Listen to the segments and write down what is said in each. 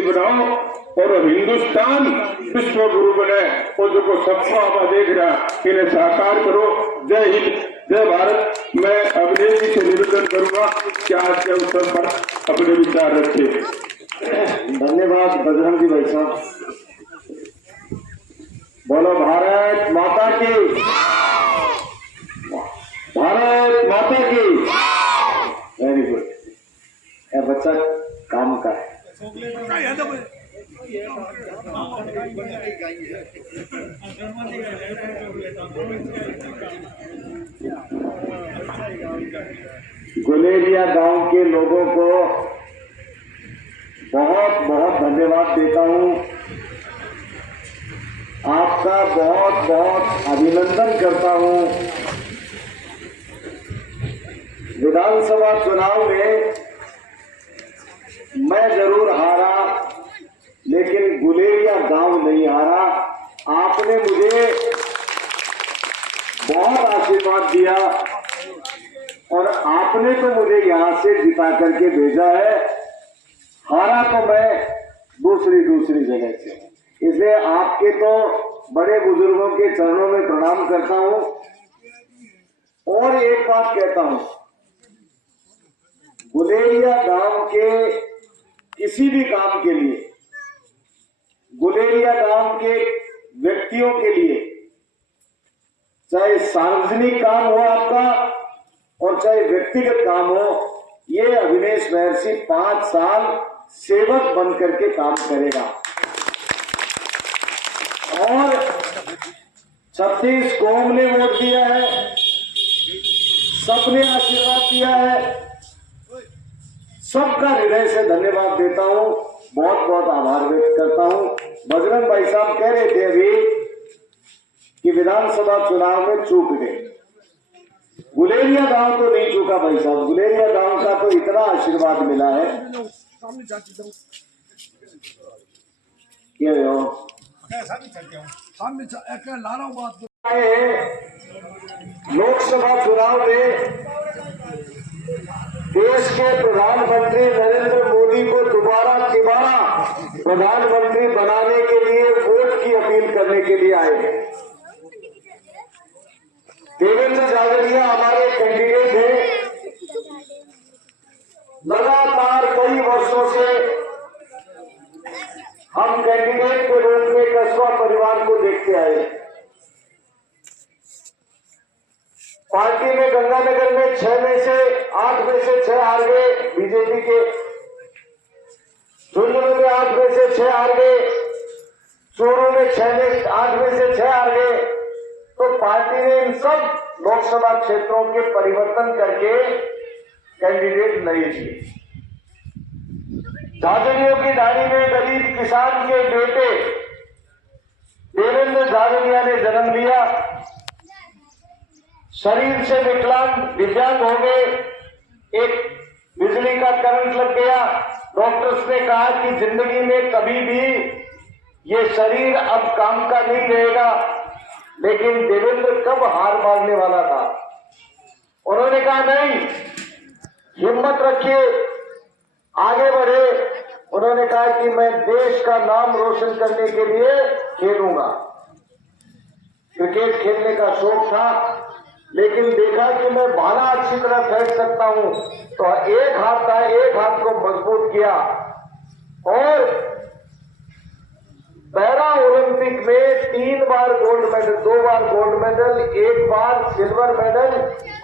शक्ति बनाओ और हिंदुस्तान विश्व गुरु बने और जो सबको आप देख रहा इन्हें साकार करो। जय हिंद, जय भारत। मैं अभिनेत्री से निवेदन करूंगा कि आज के अवसर पर अपने विचार रखे। धन्यवाद बजरंग जी भाई साहब। बोलो भारत माता की, भारत माता की। Very good. यह बच्चा काम का है। गुलेरिया गांव के लोगों को बहुत बहुत धन्यवाद देता हूं। आपका बहुत बहुत अभिनंदन करता हूं। विधानसभा चुनाव में मैं जरूर हारा, लेकिन गुलेरिया गांव नहीं हारा। आपने मुझे बहुत आशीर्वाद दिया और आपने तो मुझे यहां से जिता करके भेजा है। हारा तो मैं दूसरी जगह से, इसलिए आपके तो बड़े बुजुर्गों के चरणों में प्रणाम करता हूं। और एक बात कहता हूं, गुलेरिया गांव के किसी भी काम के लिए, गुलेरिया गांव के व्यक्तियों के लिए, चाहे सार्वजनिक काम हो आपका और चाहे व्यक्तिगत काम हो, ये अविनेश महर्षि 5 साल सेवक बन करके काम करेगा। और 36 कौम ने वोट दिया है, सबने आशीर्वाद दिया है। सबका हृदय से धन्यवाद देता हूं, बहुत बहुत आभार व्यक्त करता हूं। बजरंग भाई साहब कह रहे थे अभी कि विधानसभा चुनाव में चूक गए। गुलेरिया गांव तो नहीं चूका भाई साहब। गुलेरिया गांव का तो इतना आशीर्वाद मिला है। लोकसभा चुनाव में देश के प्रधानमंत्री नरेंद्र मोदी को दोबारा प्रधानमंत्री बनाने के लिए वोट की अपील करने के लिए आए हैं। देवेंद्र झाझड़िया हमारे कैंडिडेट हैं। लगातार कई वर्षों से हम कैंडिडेट के रूप में कस्बा परिवार को देखते आए। पार्टी में गंगानगर में 8 में से 6 हार गए बीजेपी के, झुंझुनू में 8 में से 6 हार गए, चूरू में 8 में से 6 हार गए। तो पार्टी ने इन सब लोकसभा क्षेत्रों के परिवर्तन करके कैंडिडेट नए दिए। झाझड़ियों की धारी में गरीब किसान के बेटे देवेंद्र झाझड़िया ने जन्म लिया। शरीर से दिव्यांग हो गए, एक बिजली का करंट लग गया। डॉक्टर्स ने कहा कि जिंदगी में कभी भी ये शरीर अब काम का नहीं रहेगा, लेकिन देवेंद्र कब हार मानने वाला था। उन्होंने कहा नहीं, हिम्मत रखिए, आगे बढ़े। उन्होंने कहा कि मैं देश का नाम रोशन करने के लिए खेलूंगा। क्रिकेट खेलने का शौक था, लेकिन देखा कि मैं भाला अच्छी तरह फेंक सकता हूं, तो एक हाथ को मजबूत किया और पैरा ओलंपिक में 3 बार गोल्ड मेडल, 2 बार गोल्ड मेडल, 1 बार सिल्वर मेडल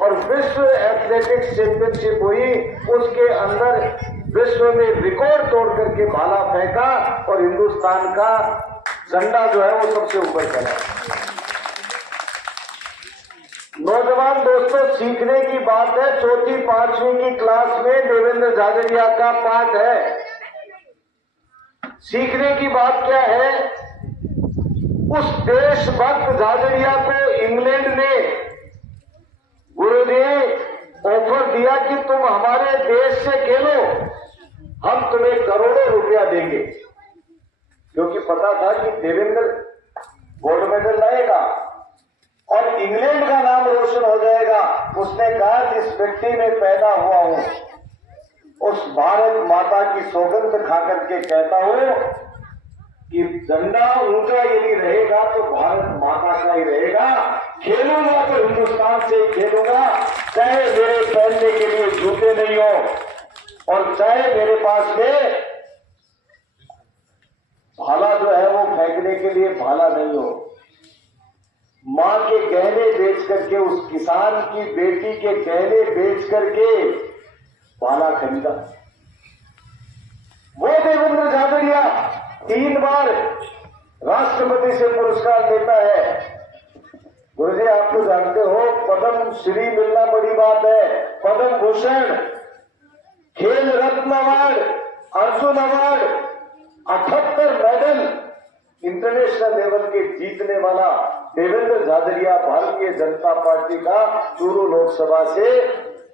और विश्व एथलेटिक्स चैंपियनशिप हुई। उसके अंदर विश्व में रिकॉर्ड तोड़ करके भाला फेंका और हिंदुस्तान का झंडा जो है वो सबसे ऊपर चला। नौजवान दोस्तों, सीखने की बात है। 4वीं 5वीं की क्लास में देवेंद्र झाझड़िया का पाठ है। सीखने की बात क्या है? उस देशभक्त झाझड़िया को इंग्लैंड ने गुरुजी ऑफर दिया कि तुम हमारे देश से खेलो, हम तुम्हें करोड़ों रुपया देंगे, क्योंकि पता था कि देवेंद्र गोल्ड मेडल लाएगा और इंग्लैंड का नाम रोशन हो जाएगा। उसने कहा जिस व्यक्ति में पैदा हुआ हूं उस भारत माता की सौगंध खा करके कहता हूं कि झंडा ऊंचा यदि रहेगा तो भारत माता का ही रहेगा। खेलूंगा तो हिंदुस्तान से ही खेलूंगा, चाहे मेरे पहनने के लिए जूते नहीं हो और चाहे मेरे पास में भाला जो है वो फेंकने के लिए भाला नहीं हो। मां के गहने बेच करके, उस किसान की बेटी के गहने बेच करके भाला खरीदा। वो देवेंद्र झाझड़िया 3 बार राष्ट्रपति से पुरस्कार लेता है। गुरुजी आप तो जानते हो, पद्म श्री मिलना बड़ी बात है, Padma Bhushan, Khel Ratna award, Arjuna award, 78 medal international level के जीतने वाला देवेंद्र झाझड़िया भारतीय जनता पार्टी का चूरू लोकसभा से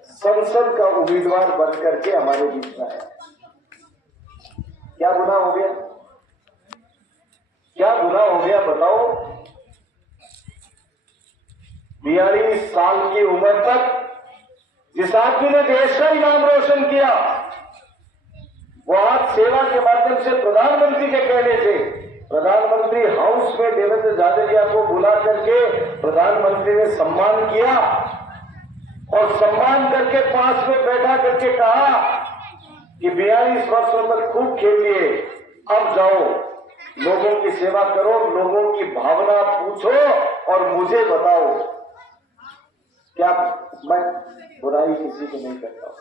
संसद का उम्मीदवार बनकर के हमारे बीच में है। क्या गुनाह हो गया? क्या गुनाह हो गया बताओ? 42 साल की उम्र तक जिस आदमी ने देश का ही नाम रोशन किया, वो आज सेवा के माध्यम से प्रधानमंत्री के कहने से प्रधानमंत्री हाउस में देवेंद्र झाझड़िया को बुला करके प्रधानमंत्री ने सम्मान किया और सम्मान करके पास में बैठा करके कहा कि 42 वर्षों तक खूब खेलिए, अब जाओ लोगों की सेवा करो, लोगों की भावना पूछो और मुझे बताओ। क्या मैं बुराई किसी को नहीं करता हूं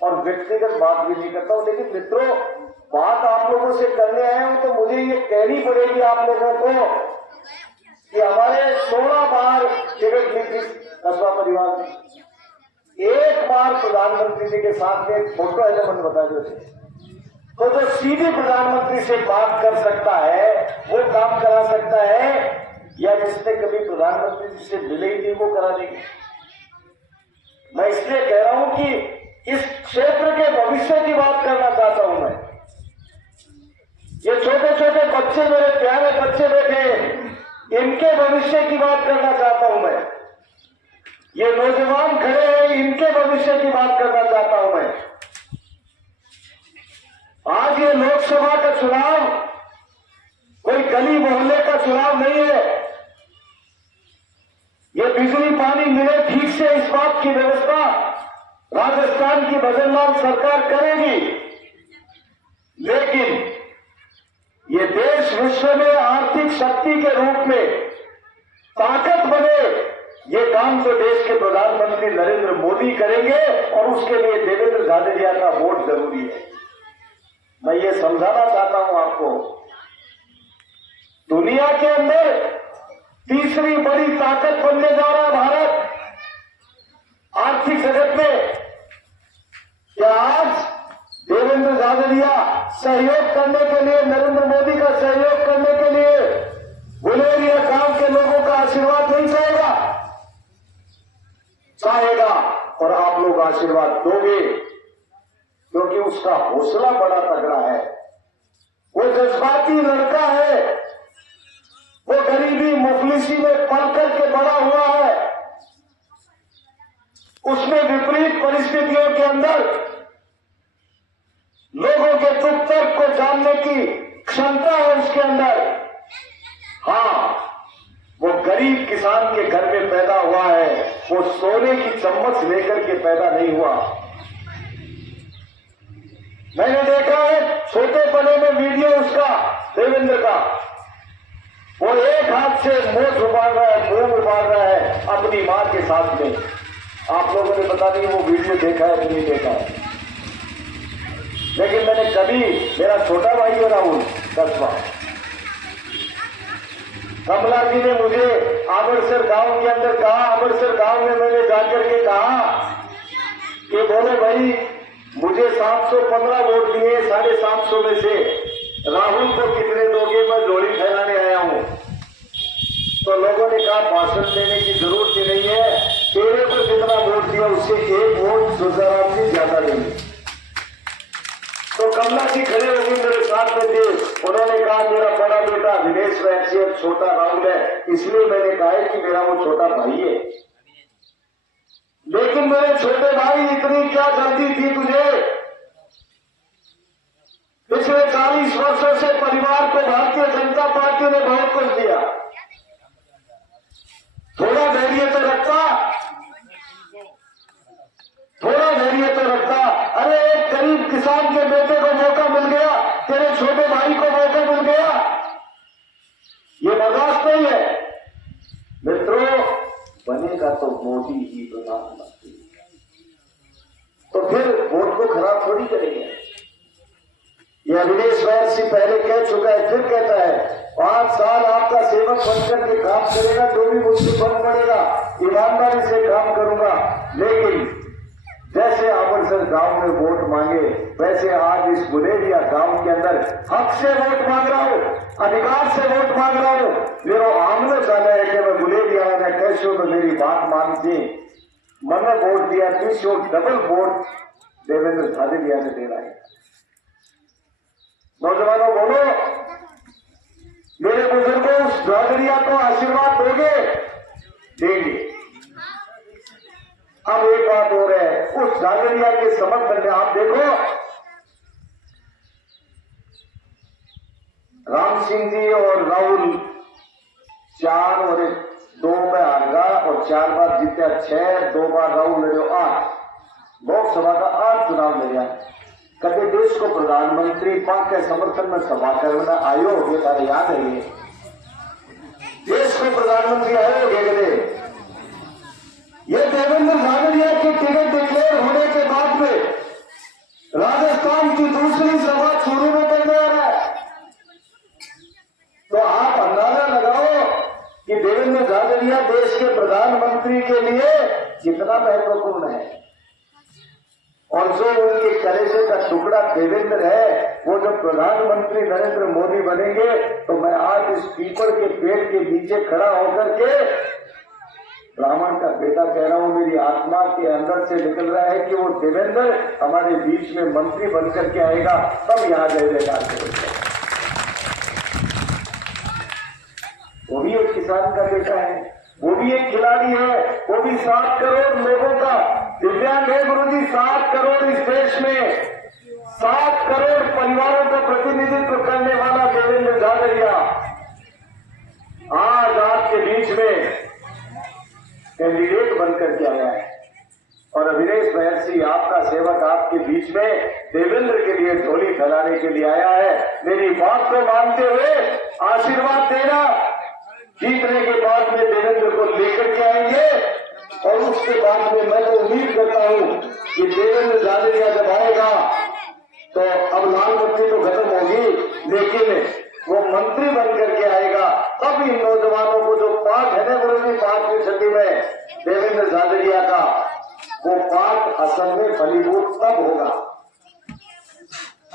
और व्यक्तिगत बात भी नहीं करता हूं, लेकिन मित्रों बात आप लोगों से करने आया हूं तो मुझे ये कहनी पड़ेगी आप लोगों को कि हमारे 16 बार टिकट ली थी कस्बा परिवार में, एक बार प्रधानमंत्री जी के साथ में एक फोटो है, मैंने बता दो। तो जो सीधे प्रधानमंत्री से बात कर सकता है वो काम करा सकता है, या जिसने कभी प्रधानमंत्री जी से मिले ही नहीं वो करा देंगे। मैं इसलिए कह रहा हूं कि इस क्षेत्र के भविष्य की बात करना चाहता हूं मैं। ये छोटे छोटे बच्चे, मेरे प्यारे बच्चे बैठे हैं, इनके भविष्य की बात करना चाहता हूं मैं। ये नौजवान खड़े हैं, इनके भविष्य की बात करना चाहता हूं मैं। आज ये लोकसभा का चुनाव कोई गली मोहल्ले का चुनाव नहीं है। ये बिजली पानी मिले ठीक से, इस बात की व्यवस्था राजस्थान की भजनलाल सरकार करेगी, लेकिन ये देश विश्व में आर्थिक शक्ति के रूप में ताकत बने, ये काम तो देश के प्रधानमंत्री नरेंद्र मोदी करेंगे और उसके लिए देवेंद्र झाझड़िया का वोट जरूरी है। मैं ये समझाना चाहता हूं आपको, दुनिया के अंदर तीसरी बड़ी ताकत बनने जा रहा है भारत आर्थिक जगत में। क्या आज देवेंद्र झाझड़िया सहयोग करने के लिए, नरेंद्र मोदी का सहयोग करने के लिए गुलेरिया गांव के लोगों का आशीर्वाद नहीं चाहेगा? चाहेगा, और आप लोग आशीर्वाद दोगे क्योंकि उसका हौसला बड़ा तगड़ा है। वो जज्बाती लड़का है, वो गरीबी मुफलिसी में पल करके बड़ा हुआ है, उसमें विपरीत परिस्थितियों के अंदर लोगों के दुख दर्द को जानने की क्षमता है उसके अंदर। हाँ, वो गरीब किसान के घर में पैदा हुआ है, वो सोने की चम्मच लेकर के पैदा नहीं हुआ। मैंने देखा है छोटे पने में वीडियो उसका, देवेंद्र का, वो एक हाथ से मुंह छुपा रहा है, मुंह उबाल रहा है अपनी मां के साथ में। आप लोगों ने पता नहीं वो वीडियो देखा है कि नहीं देखा है, लेकिन मैंने कभी, मेरा छोटा भाई है राहुल कस्बा, कमला जी ने मुझे आमरसर गांव के अंदर कहा, अमरसर गांव में मैंने जाकर के कहा कि बोले भाई मुझे 715 वोट दिए, 750 में से राहुल को कितने दोगे? मैं जोड़ी फैलाने आया हूं। तो लोगों ने कहा भाषण देने की जरूरत ही नहीं है, तेरे को जितना वोट दिया उससे 1 वोट सुजाराम जी ज्यादा देंगे। तो कमला जी खड़े होगी मेरे साथ में थे, उन्होंने कहा मेरा बड़ा बेटा विदेश वैसी है, छोटा राहुल है, इसलिए मैंने कहा है कि मेरा वो छोटा भाई है। लेकिन मेरे छोटे भाई, इतनी क्या जल्दी थी तुझे पिछले 40 वर्षों से परिवार को भारतीय जनता पार्टी ने बहुत कुछ दिया। थोड़ा धैर्य तो रखता, थोड़ा धैर्य तो रखता। अरे एक गरीब किसान के बेटे को मौका मिल गया, तेरे छोटे भाई को मौका मिल गया, ये बर्दाश्त नहीं है। मित्रों, बनेगा तो मोदी ही प्रधानमंत्री, तो फिर वोट को खराब थोड़ी करेंगे। यह अविनेश महर्षि पहले कह चुका है, फिर कहता है 5 साल आपका सेवक बनकर के काम करेगा, जो भी मुझसे बन पड़ेगा ईमानदारी से काम करूंगा। लेकिन जैसे अमृतसर गांव में वोट मांगे, वैसे आज इस गुलेरिया गांव के अंदर हक से वोट मांग रहा हूं, अधिकार से वोट मांग रहा हूं। मेरा आमने जाना है कि मैं गुलेरिया में कैसे हो तो मेरी बात मानती। मैंने वोट दिया 30 और डबल वोट देवेंद्र झाझड़िया ने देना है। नौजवानों बोलो, मेरे बुजुर्गों उस झाझड़िया को आशीर्वाद दोगे? देंगे। अब एक बात हो रहा है, उस झाझड़िया के समर्थन में आप देखो, राम सिंह जी और राहुल 4 और 2 में हार गया और 4 बार जीते, 6, 2 बार राहुल लड़े, 8 लोकसभा का 8 चुनाव लड़िया। कभी देश को प्रधानमंत्री पद के समर्थन में सभा करना आयोग होगे, तारे याद है ये देश को प्रधानमंत्री आयोग है। ये देवेंद्र झाझड़िया की टिकट डिक्लेयर होने के बाद में राजस्थान की दूसरी सभा चूरू में करने आ रहा है। तो आप अंदाजा लगाओ कि देवेंद्र झाझड़िया देश के प्रधानमंत्री के लिए कितना महत्वपूर्ण है। और जो उनके कलेजे का टुकड़ा देवेंद्र है, वो जब प्रधानमंत्री नरेंद्र मोदी बनेंगे, तो मैं आज इस पीपल के पेड़ के नीचे खड़ा होकर के ब्राह्मण का बेटा कह रहा हूं, मेरी आत्मा के अंदर से निकल रहा है कि वो देवेंद्र हमारे बीच में मंत्री बनकर के आएगा, तब यहां जय जयकार करेंगे। वो भी एक किसान का बेटा है, वो भी एक खिलाड़ी है, वो भी 7 करोड़ लोगों का दिव्यांग है। गुरु जी, 7 करोड़ इस देश में 7 करोड़ परिवारों का प्रतिनिधित्व करने वाला देवेंद्र झाझड़िया आज आपके बीच में कैंडिडेट बनकर के आया है। और अविनेश महर्षि आपका सेवक आपके बीच में देवेंद्र के लिए झोली फैलाने के लिए आया है। मेरी बात को मानते हुए आशीर्वाद देना। जीतने के बाद में देवेंद्र को लेकर के आएंगे और उसके बाद में मैं तो उम्मीद करता हूं कि देवेंद्र झाझड़िया जब आएगा तो अब लाल बत्ती तो खत्म होगी, लेकिन वो मंत्री बनकर के आएगा। तब इन नौजवानों को जो पाठ है ना गुरु जी 5वीं सदी में देवेंद्र झाझड़िया का, वो पाठ असल में फलीभूत तब होगा।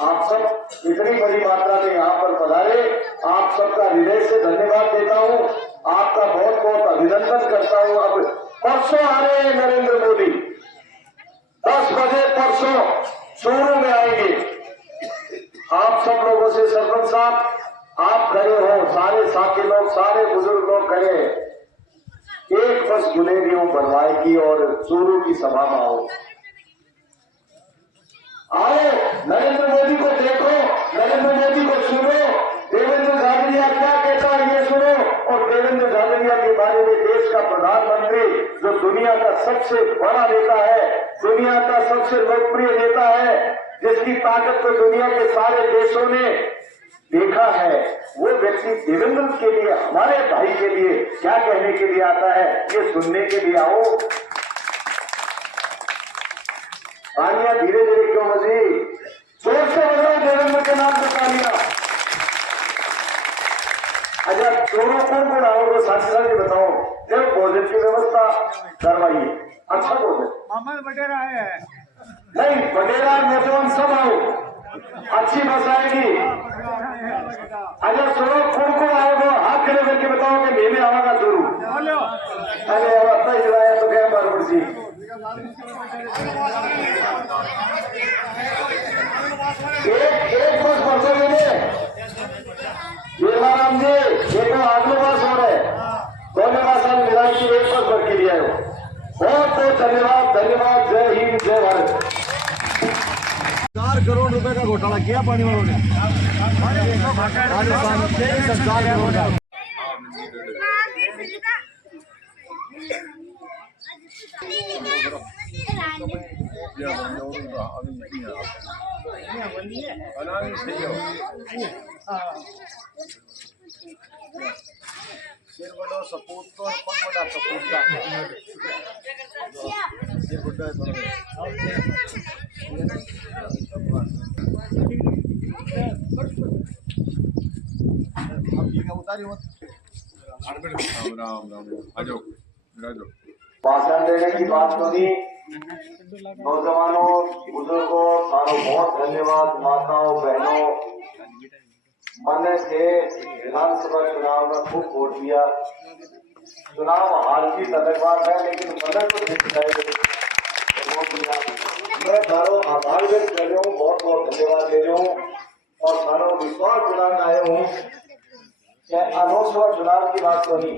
आप सब इतनी बड़ी मात्रा में यहाँ पर पधारे, आप सबका हृदय से धन्यवाद देता हूँ, आपका बहुत बहुत अभिनंदन करता हूँ। अब परसों आ रहे हैं नरेंद्र मोदी, 10 बजे परसों चूरू में आएंगे। आप सब लोगों से सरपंच साहब आप खड़े हो, सारे साथी लोग, सारे बुजुर्ग लोग खड़े, एक बस गुलेरियों बनवाएगी और चूरू की सभा में आओ। नरेंद्र मोदी को देखो, नरेंद्र मोदी को सुनो, देवेंद्र झाझड़िया क्या कहता है ये सुनो। और देवेंद्र झाझड़िया के बारे में देश का प्रधानमंत्री, जो दुनिया का सबसे बड़ा नेता है, दुनिया का सबसे लोकप्रिय नेता है, जिसकी ताकत को दुनिया के सारे देशों ने देखा है, वो व्यक्ति देवेंद्र के लिए, हमारे भाई के लिए क्या कहने के लिए आता है, ये सुनने के लिए आओ। तालियां धीरे धीरे क्यों बजी, जोर से बजाओ देवेंद्र के नाम पर तालियां। अच्छा, चोरों कौन आओगे, साथी साथी बताओ, जब भोजन की व्यवस्था करवाइए, अच्छा भोजन। मोहम्मद बटेरा है नहीं, बटेरा नौजवान सब आओ, अच्छी बस आएगी। अच्छा सुनो, कौन आओगे, हाथ खड़े करके बताओ कि मेरे आवागा शुरू। अरे अब ही चलाया तो क्या बार पड़सी। एक बस पहुंचोगे राम जी, एक आगलो बस हो रहे, दोनों बात मिला की एक बस भर के लिए आयो। बहुत बहुत धन्यवाद, धन्यवाद। जय हिंद, जय भारत। 4 करोड़ रुपए का घोटाला किया पानी वालों ने। राजस्थान के सरकार ने घोटाला शेर बड़ा सपूत तो कौन बड़ा सपूत का शेर बड़ा उतारी मत राम राम आ जाओ भाषण देने की बात सुनी। नौजवानों, बुजुर्गों, सारों बहुत धन्यवाद। माताओं, बहनों, मैंने से विधानसभा चुनाव में खूब वोट दिया। चुनाव हार की अलग बात है, लेकिन मन को जीत गए। मैं सारों आभार व्यक्त कर रहा हूँ, बहुत बहुत धन्यवाद दे रहा हूँ और सारों विश्वास दिलाने आए हूँ कि लोकसभा चुनाव की बात सुनी।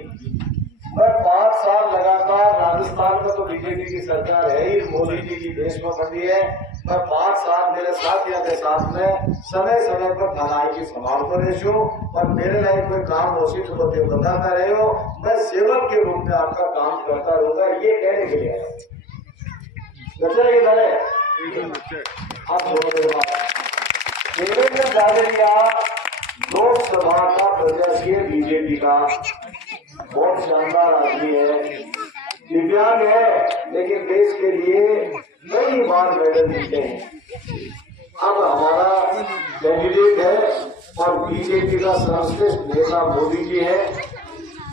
मैं 5 साल लगातार राजस्थान में तो बीजेपी की सरकार है ही, मोदी जी की देश में बनी है। मैं 5 साल मेरे साथियों के साथ में समय समय पर थानाई की संभाल कर रही हूँ और मेरे लायक कोई काम हो सी तो बताता रहे हो। मैं सेवक के रूप में आपका काम करता रहूंगा, ये कहने के लिए देवेंद्र झाझड़िया लोकसभा का प्रत्याशी है बीजेपी का, बहुत शानदार आदमी है, दिव्यांग है, लेकिन देश के लिए कई बार मेडल जीते हैं। अब हमारा कैंडिडेट है और बीजेपी का सर्वश्रेष्ठ नेता मोदी जी है।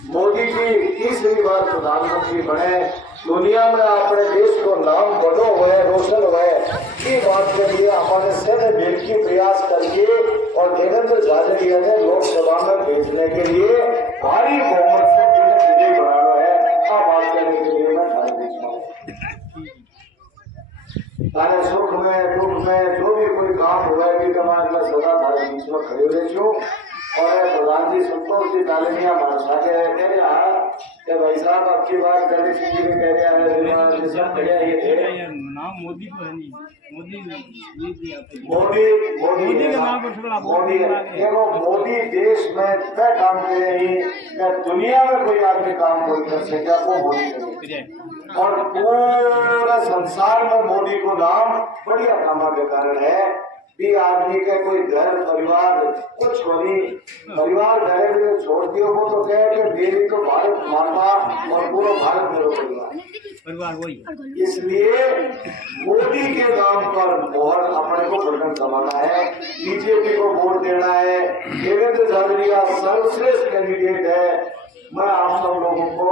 मोदी जी तीसरी बार प्रधानमंत्री बने, दुनिया में अपने देश को नाम बढ़ो हुए, रोशन हुए, की बात के लिए हमारे सैन्य भेद की प्रयास करके और देवेंद्र झाझड़िया ने लोकसभा में भेजने के लिए भारी बहुमत से विजय बनाना है। बात करने के लिए मैं तारे सुख में दुख में जो भी कोई काम हुआ है मैं सदा थारे बीच में खड़े रही हूँ। और प्रधान जी संतोष जी डालनिया भाषा के कह रहा कि भाई साहब आपकी बात गणेश जी ने कह रहा है ये थे नाम मोदी तो है नहीं, मोदी देखो मोदी देश में मैं काम कर रही मैं दुनिया में कोई आदमी काम नहीं कर सके वो मोदी करे और पूरा संसार में मोदी को नाम बढ़िया कामा के कारण है भी आदमी का कोई घर परिवार कुछ नहीं, परिवार घर में छोड़ दियो वो तो कहे कि मेरी तो भारत माता और पूरा भारत मेरा परिवार वही। इसलिए मोदी के नाम पर मोहर अपने को बटन दबाना है, बीजेपी को वोट देना है। देवेंद्र झाझड़िया सर्वश्रेष्ठ कैंडिडेट है। मैं आप सब लोगों को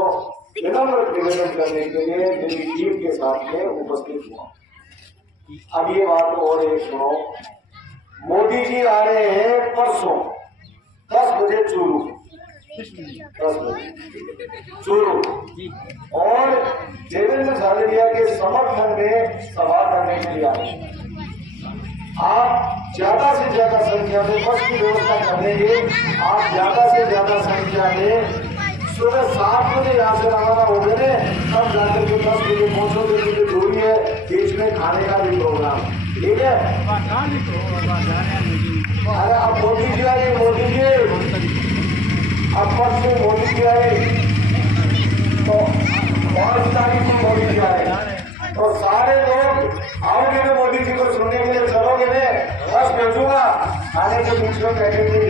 विनम्र निवेदन करने के लिए मेरी टीम के साथ में उपस्थित हुआ। अब ये बात और एक सुनो, मोदी जी आ रहे हैं परसों 10 बजे चूरू, 10 बजे चूरू और देवेंद्र झाझड़िया के समर्थन में सभा करने के लिए आए। आप ज्यादा से ज्यादा संख्या में बस की व्यवस्था कर देंगे। आप ज्यादा से ज्यादा संख्या में सुबह 7 बजे यहाँ से रवाना हो गए, तब जाकर के 10 बजे पहुंचोगे। क्योंकि दूरी है, बीच में खाने का भी प्रोग्राम, ठीक है। अरे अब मोदी जी आए, मोदी जी अब परसों मोदी जी आए तो 5 तारीख को मोदी जी आए तो सारे लोग आओगे ना मोदी जी को सुनने के लिए, चलोगे ना, बस भेजूंगा आने के बीच में बैठे थे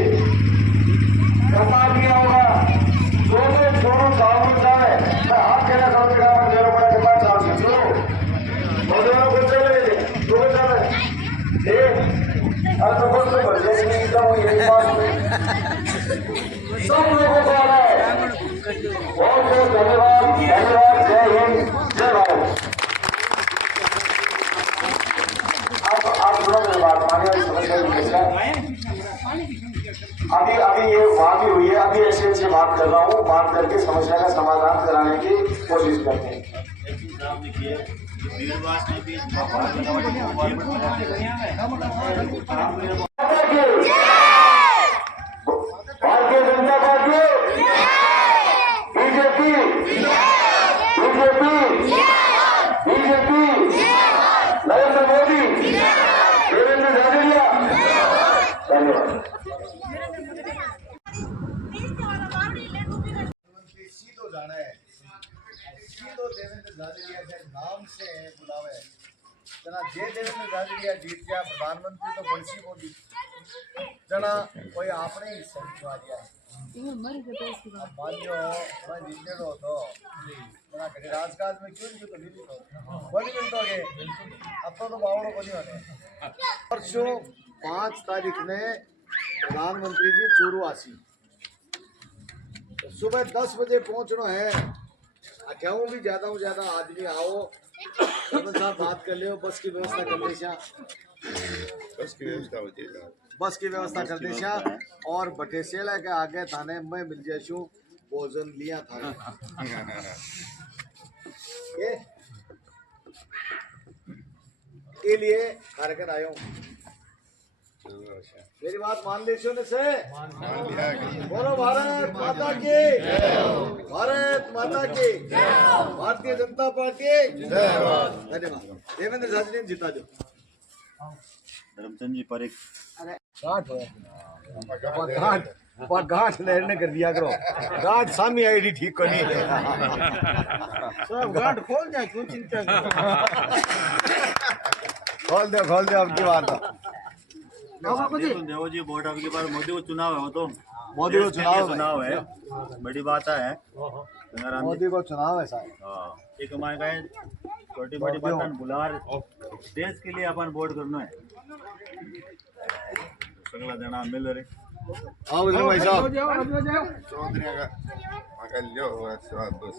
करना किया होगा। जो छोड़ो गाँव में जाए मैं हाथ कहना चाहूँगा मेरे बड़ा के पास जाओ छोड़ो नौजवानों को चले दो चले अरे तो कुछ तो बर्जेस नहीं किया हूँ यही बात सब लोगों को आ रहा है। बहुत बहुत धन्यवाद, धन्यवाद। जय हिंद, जय भारत। आप सुनो मेरी बात, पानी वाली समस्या अभी ये वहां भी हुई है। अभी ऐसे ऐसे बात कर रहा हूँ, बात करके समस्या का समाधान कराने की कोशिश करते हैं। Bharatiya Janata party, BJP, BJP, BJP, Narendra Modi, Devendra Jhajharia. जना जे देवेंद्र झाझड़िया जीत गया प्रधानमंत्री तो बंसी मोदी जना कोई आपने ही समझवादिया मान लो मैं जीतने दो तो जना कहीं राजकाज में क्यों नहीं तो नहीं तो बनी मिलते हो अब तो बावड़ों को नहीं होने परसों 5 तारीख ने प्रधानमंत्री जी चूरू आसी सुबह 10 बजे पहुंचना है। कहूँ भी ज्यादा आदमी आओ साथ बात कर लियो बस की व्यवस्था कर देशा बस की व्यवस्था कर देशा और बटेसेला के आगे थाने में मिल जाशू भोजन लिया था के लिए कार्यक्रम आयो मेरी बात मान ली ने से बोलो भारत माता की भारत माता की भारतीय जनता पार्टी धन्यवाद। देवेंद्र झाझड़िया ने जिता दो धर्मचंद जी पर एक गांठ लहरने कर दिया करो गांठ सामी आईडी ठीक करनी सब गांठ खोल जाए क्यों चिंता खोल दो अब की बात देवो जी वोट अब की बार मोदी को चुनाव है वो तो मोदी को चुनाव है बड़ी बात है मोदी को चुनाव है साहब। हाँ एक हमारे का छोटी बड़ी बात बुलार देश के लिए अपन वोट करना है सगला जना मिल रहे आओ भाई साहब चौधरी का लो बस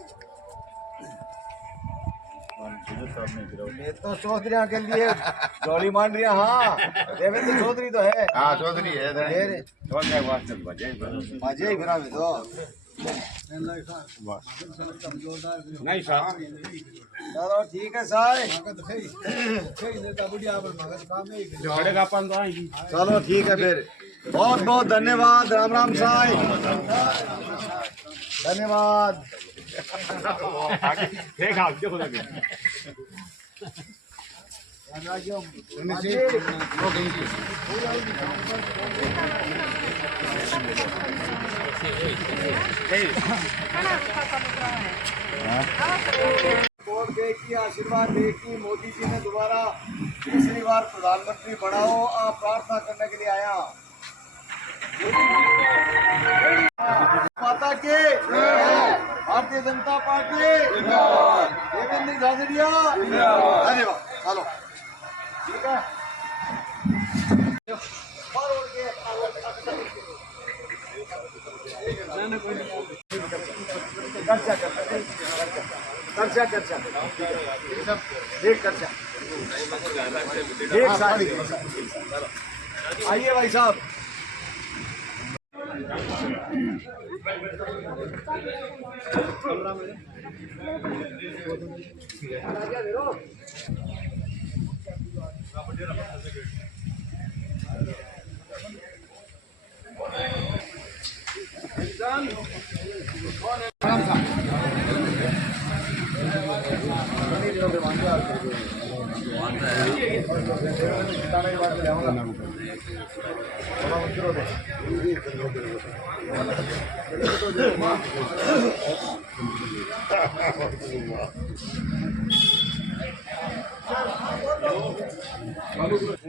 ये तो चौधरी के लिए जोड़ी मान रही हाँ देवेंद्र चौधरी तो है हाँ चौधरी है मजे ही फिरा तो नहीं साहब चलो ठीक है साहब चलो ठीक है फिर बहुत बहुत धन्यवाद राम राम साहब धन्यवाद वोट दे की आशीर्वाद दे की मोदी जी ने दोबारा तीसरी बार प्रधानमंत्री बनाओ आप प्रार्थना करने के लिए आया माता के भारतीय जनता पार्टी देवेंद्र झाझड़िया धन्यवाद। चलो ठीक है आइए भाई साहब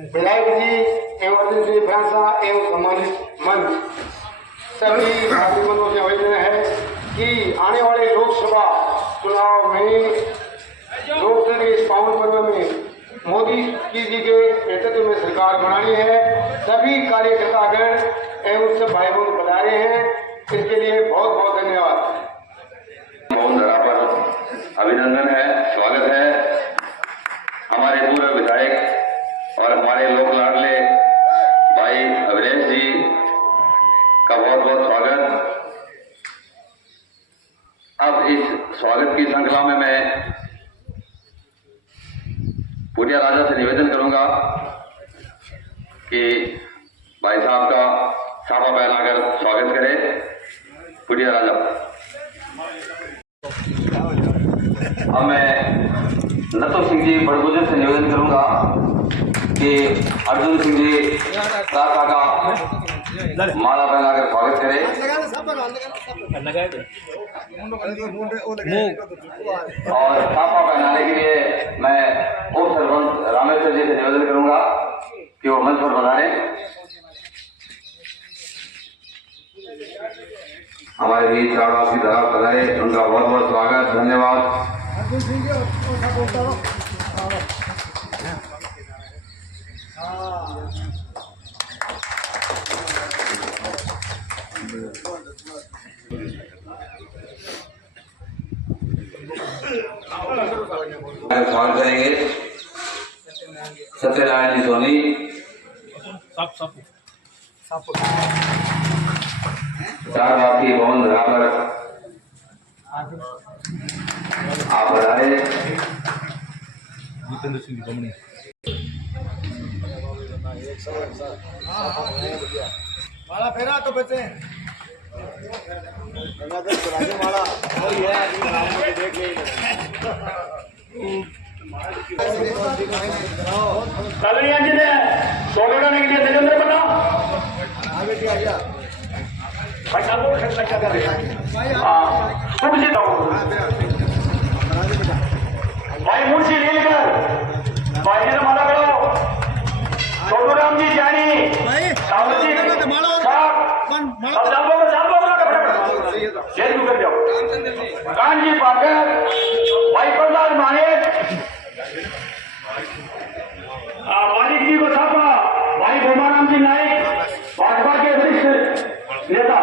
विधायक जी एवं श्री फैसला एवं सम्मानित मंच सभी भाइयों से आवेदन है कि आने वाले लोकसभा चुनाव में लोकतंत्र के इस पावन पर्व में मोदी जी के नेतृत्व में सरकार बनानी है। सभी कार्यकर्तागण एवं सब भाई बहन बता रहे हैं, इसके लिए बहुत बहुत धन्यवाद। बहुत बराबर अभिनंदन है, स्वागत है। हमारे पूर्व विधायक और हमारे लोक लाडले भाई अविनेश जी का बहुत बहुत स्वागत। अब इस स्वागत की श्रृंखला में मैं पुटिया राजा से निवेदन करूंगा कि भाई साहब का साफा पहनाकर स्वागत करें। पुटिया राजा। अब मैं नथुर सिंह जी बड़गुजर से निवेदन करूंगा कि अर्जुन सिंह जी काका का माला पहनाकर स्वागत करें। और छापा पहनाने के लिए मैं उप सरपंच रामेश्वर जी से निवेदन करूंगा कि वो मंच पर बनाए। हमारे बीच रावणासी धरा पधारे, उनका बहुत बहुत स्वागत, धन्यवाद। स्वागत करेंगे सत्यनारायण जी सोनी। चार बाकी भवन धरा पर आप बताए। माला फेरा तो बचे माला वही है देख कल्याण जी ने फोटो डालने के लिए तेजेंद्र बना आगे क्या गया भाई साहब को क्या कर रहे हैं? हाँ मुझे भाई मुर्शी लीलकर भाई जी ने माला करो। छोटूराम जी जानी सावत जी जेल कर जाओ। कान जी पाकर भाई प्रहलाद मानिक मालिक जी को छापा भाई गोमाराम जी नाइक भाजपा के वरिष्ठ नेता।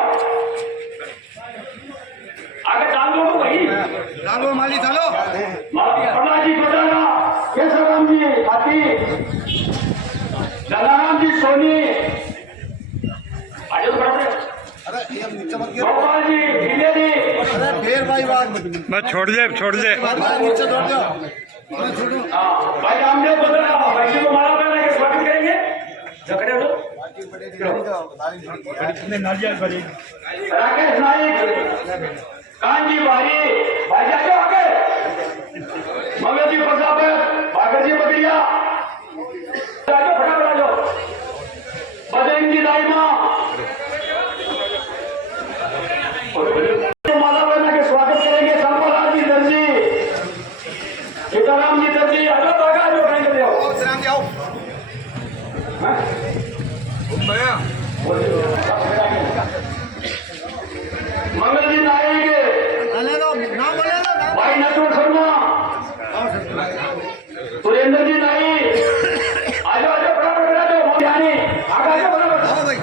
आगे चालो भाई चालो माली चालो प्रहलाद जी पटाना केशवराम जी हाथी जलाराम जी सोनी आजो बराबर अरे ये नीचे मत गिर गोपाल जी गिलेरी अरे फिर भाई बात बस छोड़ दे नीचे छोड़ दो भाई रामदेव बदला भाई जी को माला पहना के स्वागत करेंगे। झगड़े हो राकेश नाइक कांजी भाई भाई जाओ आगे मगर जी प्रताप भागर जी बकरिया फटाफट आ जाओ। बजरंग जी दाइमा माला पहना के स्वागत करेंगे। संपलाल जी दर्जी सीताराम जी दर्जी आ जाओ आगे जो कहीं कर जाओ। श्रीराम जी आओ मंगल जी नायक ले लो नाम बोले लो नाम भाई नटवर शर्मा सुरेंद्र जी नाई आ जाओ फटाफट करा दो ज्ञानी आगे आ जाओ बराबर। आओ भाई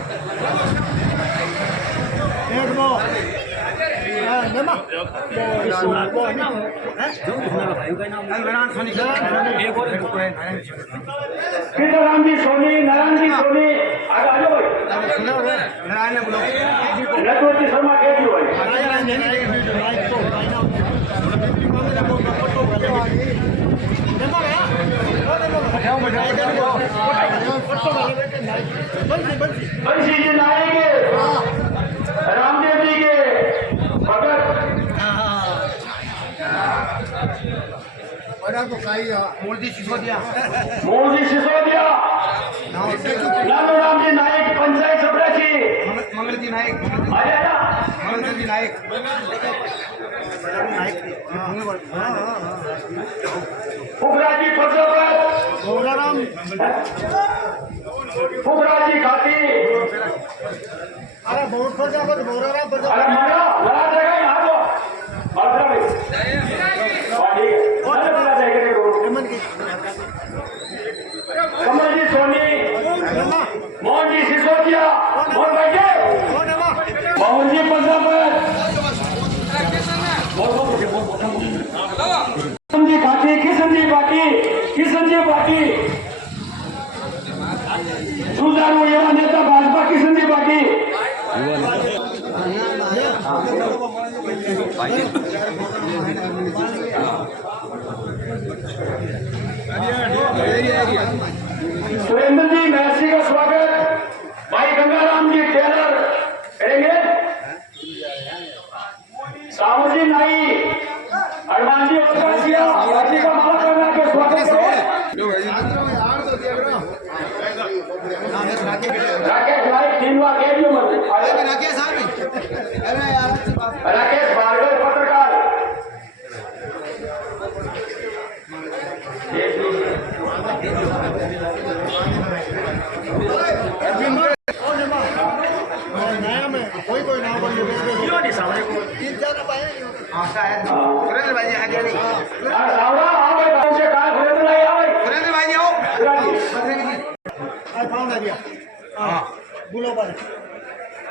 एक दो नेमा सीताराम जी सोनी नारायण जी सोनी आगे आ जाओ भाई। नारायण ने बोलो नटवर जी शर्मा कह दियो भाई। बंसी जी नायक रामदेव जी के भगत मूर्ति सिसोदिया मोदी सिसोदिया लालू राम जी नायक पंचायत सभ्याची मंगल जी नायक आया मंगल जी नायक फुकराजी फरसाबाद गौराराम फुकराजी खाती अरे बहुत फर्जा को गौराराम अरे मरा लड़ा देगा यहाँ तो और ठीक कमल जी सोनी मोहन जी सिसोदिया मोहन भाई जी मोहन जी पंजाब किशन जी पाटी सुजारू युवा नेता भाजपा किशन जी पाटी सुरेंद्र जी महर्षि का स्वागत भाई गंगाराम जी टेलर करेंगे। साहू जी नाई हनुमान जी का माला करना के राकेश भार्गव पत्रकार।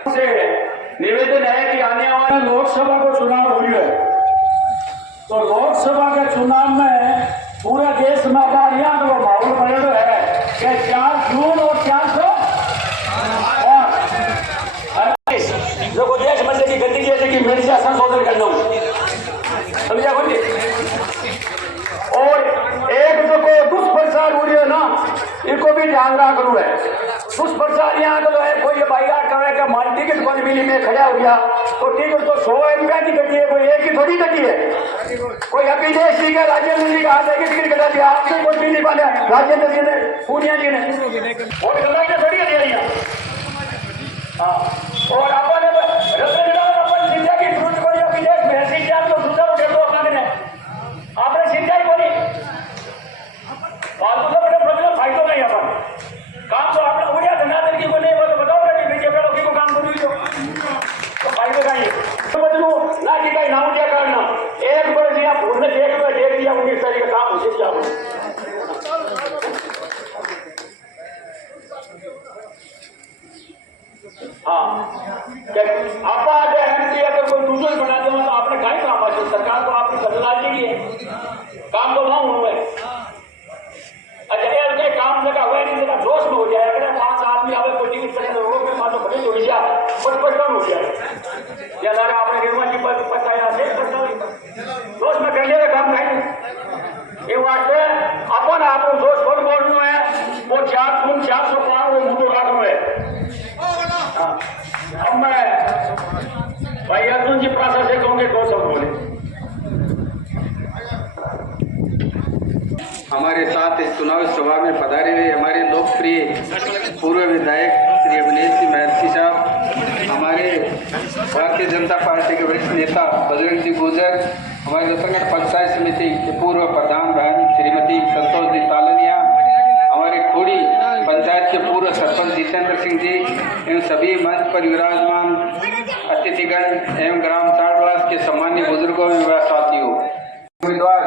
से निवेदन है कि आने वाले लोकसभा को चुनाव हुई है, तो लोकसभा के चुनाव में पूरे देश में यहाँ तो माहौल बने तो है कि 4 जून और 400 जो देश में की गति जैसे कि मेरे से संशोधन कर लूँ समझा बोलिए। और एक जो को दुष्प्रचार हो रही है ना, इनको भी ध्यान रहा करूँ है। दुष्प्रचार यहाँ तो है कोई बाइकाट कर रहा है मान टिकट बन बिली में खड़ा हो गया तो टिकट तो 100 रुपया की कटी है, कोई एक ही थोड़ी कटी है। कोई अभी देश जी का राजेंद्र जी का हाथ है कि टिकट कटा दिया, आपसे कोई भी नहीं बने राजेंद्र जी ने पूनिया जी ने और थोड़ी दे रही है। हाँ और अपन अपन सिंचा की फ्रूट को अभी देश में सिंचा तो दूसरा उठे तो अपने आपने सिंचाई बोली फालतू का बड़े प्रश्न फायदो नहीं अपन काम तो आपने हो गया धंधा की बोले वो तो बताओ कि बीजेपी लोग को काम करूँ तो फायदे का ही तो बदलू ना कि कहीं नाम क्या करना एक बार दिया भूल देख लिया उन्नीस तारीख का काम हो जाए। हाँ आप अगर कोई दूसरे बना दो तो आपने कहीं काम आ सरकार तो आपने बदलाव की है काम तो वहां हुआ है। अच्छा ये काम जगह हुआ नहीं जगह जोश में हो जाए अगर 5 आदमी आवे कोई टिकट करें तो लोगों में मानो खरीद हो गया कुछ कम हो गया या दादा आपने निर्माण की बात पता है जोश में करने का काम नहीं ये वास्ते अपन आप जोश खोल बोलना है वो 4 जून 400 पार वो मुझे रखना है। अब मैं भाई अर्जुन जी प्रासा से कहूँगे 2 शब्द बोले। हमारे साथ इस चुनावी सभा में पधारे हुए हमारे लोकप्रिय पूर्व विधायक श्री अविनेश जी महर्षि साहब, हमारे भारतीय जनता पार्टी के वरिष्ठ नेता बजरंग जी गुर्जर, हमारे लोकसंगठन पंचायत समिति के पूर्व प्रधान बहन श्रीमती संतोष जी तालनिया, हमारे खुड़ी पंचायत के पूर्व सरपंच जितेंद्र सिंह जी एवं सभी मंच पर विराजमान अतिथिगण एवं ग्राम चाड़वास के सम्मान्य बुजुर्गों एवं साथियों, उम्मीदवार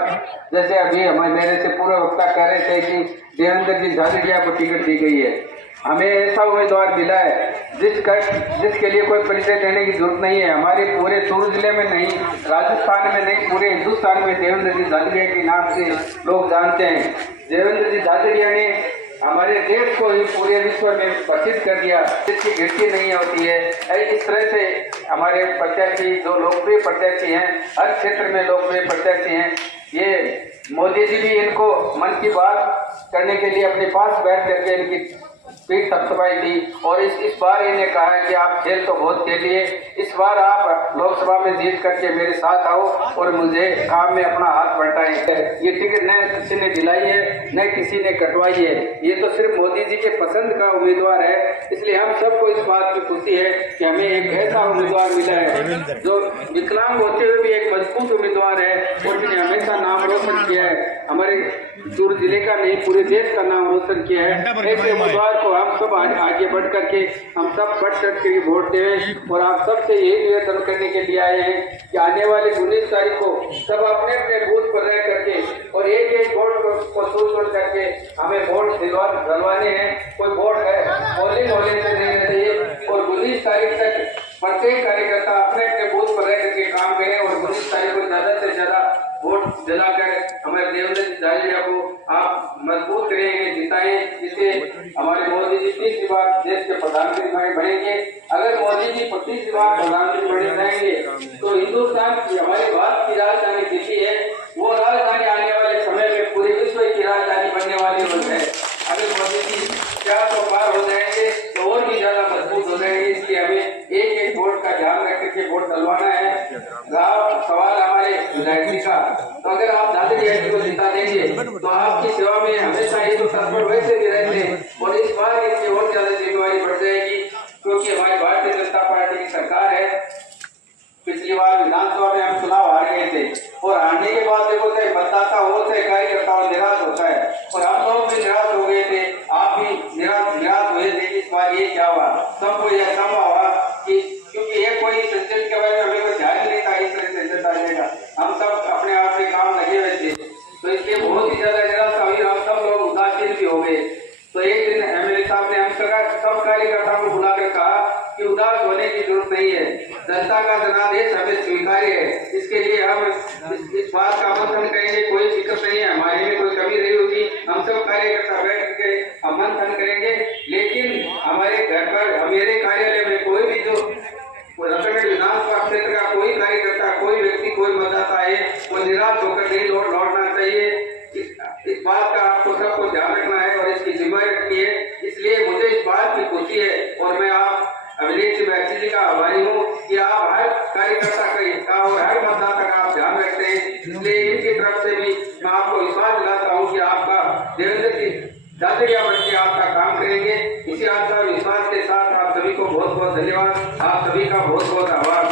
जैसे अभी हमारे मेरे से पूर्व वक्ता कह रहे थे कि देवेंद्र जी झाझड़िया को टिकट दी गई है, हमें ऐसा उम्मीदवार मिला है जिसके लिए कोई परिचय देने की जरूरत नहीं है। हमारे पूरे चूरू जिले में नहीं, राजस्थान में नहीं, पूरे हिंदुस्तान में देवेंद्र जी झाझड़िया के नाम से लोग जानते हैं। देवेंद्र जी झाझड़िया ने हमारे देश को ही पूरे विश्व में प्रसिद्ध कर दिया, जिसकी गिनती नहीं होती है। इस तरह से हमारे प्रत्याशी जो लोकप्रिय प्रत्याशी हैं, हर क्षेत्र में लोकप्रिय प्रत्याशी हैं। ये मोदी जी भी इनको मन की बात करने के लिए अपने पास बैठ करके इनकी पीठ थपथपाई थी और इस बार इन्हें कहा है कि आप खेल तो बहुत खेलिए, इस बार आप लोकसभा में जीत करके मेरे साथ आओ और मुझे काम में अपना हाथ बंटाएं। ये टिकट न किसी ने दिलाई है न किसी ने कटवाई है, ये तो सिर्फ मोदी जी के पसंद का उम्मीदवार है। इसलिए हम सबको इस बात की खुशी है कि हमें एक ऐसा उम्मीदवार मिला है जो विकलांग होते हुए भी एक मजबूत उम्मीदवार है और जिन्हें हमेशा नाम रोशन किया है, हमारे चूरू जिले का नहीं पूरे देश का नाम रोशन किया है। ऐसे उम्मीदवार को हम सब आगे बढ़ करके हम सब बढ़ चढ़ के वोट दें और आप सबसे यही निवेदन करने के लिए आए हैं कि आने वाली 19 तारीख को सब अपने अपने बूथ पर रह करके और एक एक वोट को सोच करके हमें वोट दिलवाने हैं। कोई वोट है मोहल्ले मोहल्ले से नहीं चाहिए और 19 तारीख तक प्रत्येक कार्यकर्ता अपने अपने बूथ पर रह करके काम करें और 19 तारीख को ज्यादा से ज्यादा वोट दिलाकर हमारे देवेंद्र झाझड़िया को आप मजबूत करेंगे, जिताएं, जिससे हमारे मोदी जी 30 बार देश के प्रधानमंत्री बनेंगे। अगर मोदी जी 25 बार प्रधानमंत्री बने जाएंगे तो हिंदुस्तान की हमारे भारत की राजधानी दिल्ली है, वो राजधानी आने वाले समय में पूरे विश्व की राजधानी बनने वाली है। अगर मोदी जी 400 पार हो जाएंगे तो और भी ज्यादा मजबूत हो जाएंगे। इसलिए हमें एक एक वोट का ध्यान रख करके वोट डलवाना है। सवाल हमारे विधायक जी का, तो अगर आप झाझड़िया जी को जिता देंगे तो आपकी सेवा में हमेशा ये तो तत्पर वैसे भी रहते और इस बार इसकी और ज्यादा जिम्मेवारी बढ़ जाएगी, क्योंकि हमारी भारतीय जनता पार्टी की सरकार है। पिछली बार सबको यह काम हुआ कि क्योंकि ये कोई सज्जन के बारे में हमें कोई ध्यान नहीं था इस तरह से रिजल्ट आ जाएगा। हम सब अपने आप में काम लगे हुए थे, तो इसलिए बहुत ही ज्यादा अभी हम सब लोग उदासीन भी हो गए। तो एक दिन एमएलए साहब ने हम सब कार्यकर्ताओं को बुलाकर कहा कि उदास होने की जरूरत नहीं है, जनता का जनादेश हमें स्वीकार्य है, इसके लिए हम इस बात का मंथन करेंगे, कोई दिक्कत नहीं है, हमारे में कोई कमी नहीं होगी, हम सब कार्यकर्ता बैठ के हम मंथन करेंगे। लेकिन हमारे घर पर मेरे कार्यालय में कोई भी जो रतनगढ़ विधानसभा क्षेत्र का कोई कार्यकर्ता, कोई व्यक्ति, कोई मतदाता है, वो निराश होकर नहीं लौटना चाहिए। इस बात का आपको सबको ध्यान रखना है और इसकी जिम्मेदारी रखनी है। इसलिए मुझे इस बात की खुशी है और मैं आप अभिनेश महर्षि जी का आभारी हूँ कि आप हर कार्यकर्ता का और हर मतदाता का आप ध्यान रखते हैं। इसलिए इनकी तरफ से भी मैं आपको विश्वास दिलाता हूँ कि आपका देवेंद्र की दादरिया बन के आपका काम करेंगे। इसी आशा विश्वास के साथ आप सभी को बहुत बहुत धन्यवाद, आप सभी का बहुत बहुत आभार।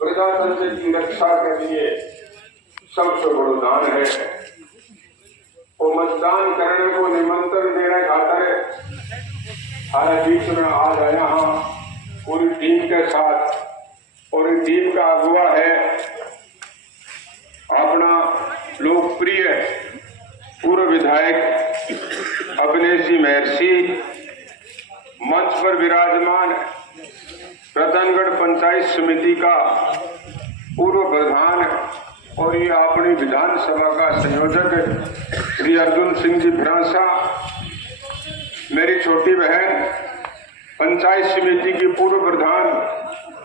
प्रजातंत्र की रक्षा के लिए सबसे बड़ा दान है और मतदान करने को निमंत्रण देने खातर हमारे बीच में आज आया हाँ पूरी टीम के साथ। और इस टीम का अगुवा है अपना लोकप्रिय पूर्व विधायक अभिनेश जी महर्षि, मंच पर विराजमान रतनगढ़ पंचायत समिति का पूर्व प्रधान और ये अपनी विधानसभा का संयोजक श्री अर्जुन सिंह जी भ्रांसा, मेरी छोटी बहन पंचायत समिति की पूर्व प्रधान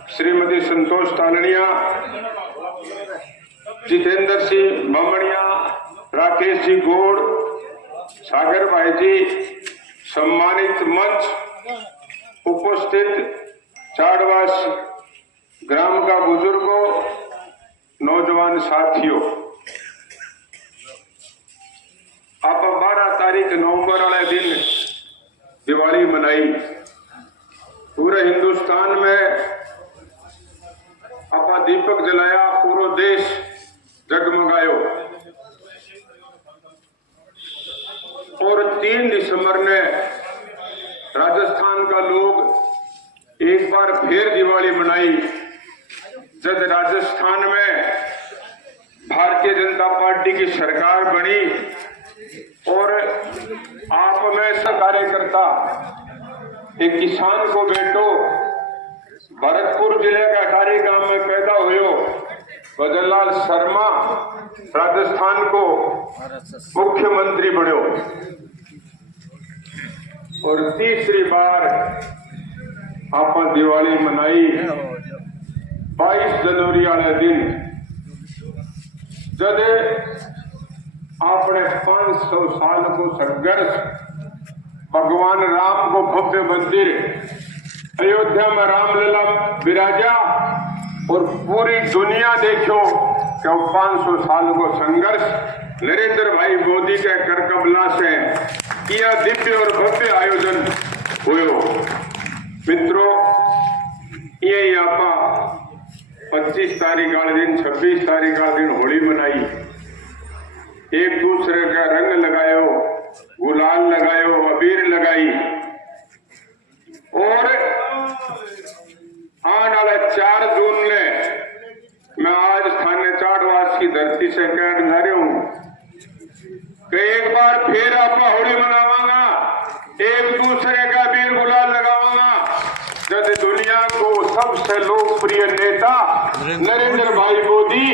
श्रीमती संतोष तालड़िया, जितेंद्र सिंह बामणिया, राकेश जी गोड़, सागर भाई जी, सम्मानित मंच उपस्थित चाड़वास ग्राम का बुजुर्गों, नौजवान साथियों, आप 12 तारीख नवंबर वाले दिन दिवाली मनाई। पूरे हिंदुस्तान में आप दीपक जलाया, पूरा देश जगमगायो और 3 दिसंबर ने राजस्थान का लोग एक बार फिर दिवाली मनाई जब राजस्थान में भारतीय जनता पार्टी की सरकार बनी और आप में से कार्यकर्ता एक किसान को बेटो भरतपुर जिले के अटारी गांव में पैदा हुए भजनलाल शर्मा राजस्थान को मुख्यमंत्री बने और तीसरी बार आप दिवाली मनाई 22 जनवरी वाले दिन जब आपने 500 साल को संघर्ष भगवान राम को भव्य मंदिर अयोध्या में रामलला विराजा और पूरी दुनिया देखो कि 500 साल को संघर्ष नरेंद्र भाई मोदी के करकमला से किया दिव्य और भव्य आयोजन हुए। मित्रों, ये आप 25 तारीख का दिन 26 तारीख का दिन होली मनाई, एक दूसरे का रंग लगायो, गुलाल लगायो, अबीर लगाई और आने वाले 4 जून ने मैं आज स्थानीय चाड़वास की धरती से कहना रहा हूं कि एक बार फिर आपका होली मनावांगा, एक दूसरे का अबीर गुलाल लगावांगा जब दुनिया को सबसे लोकप्रिय नेता नरेंद्र भाई मोदी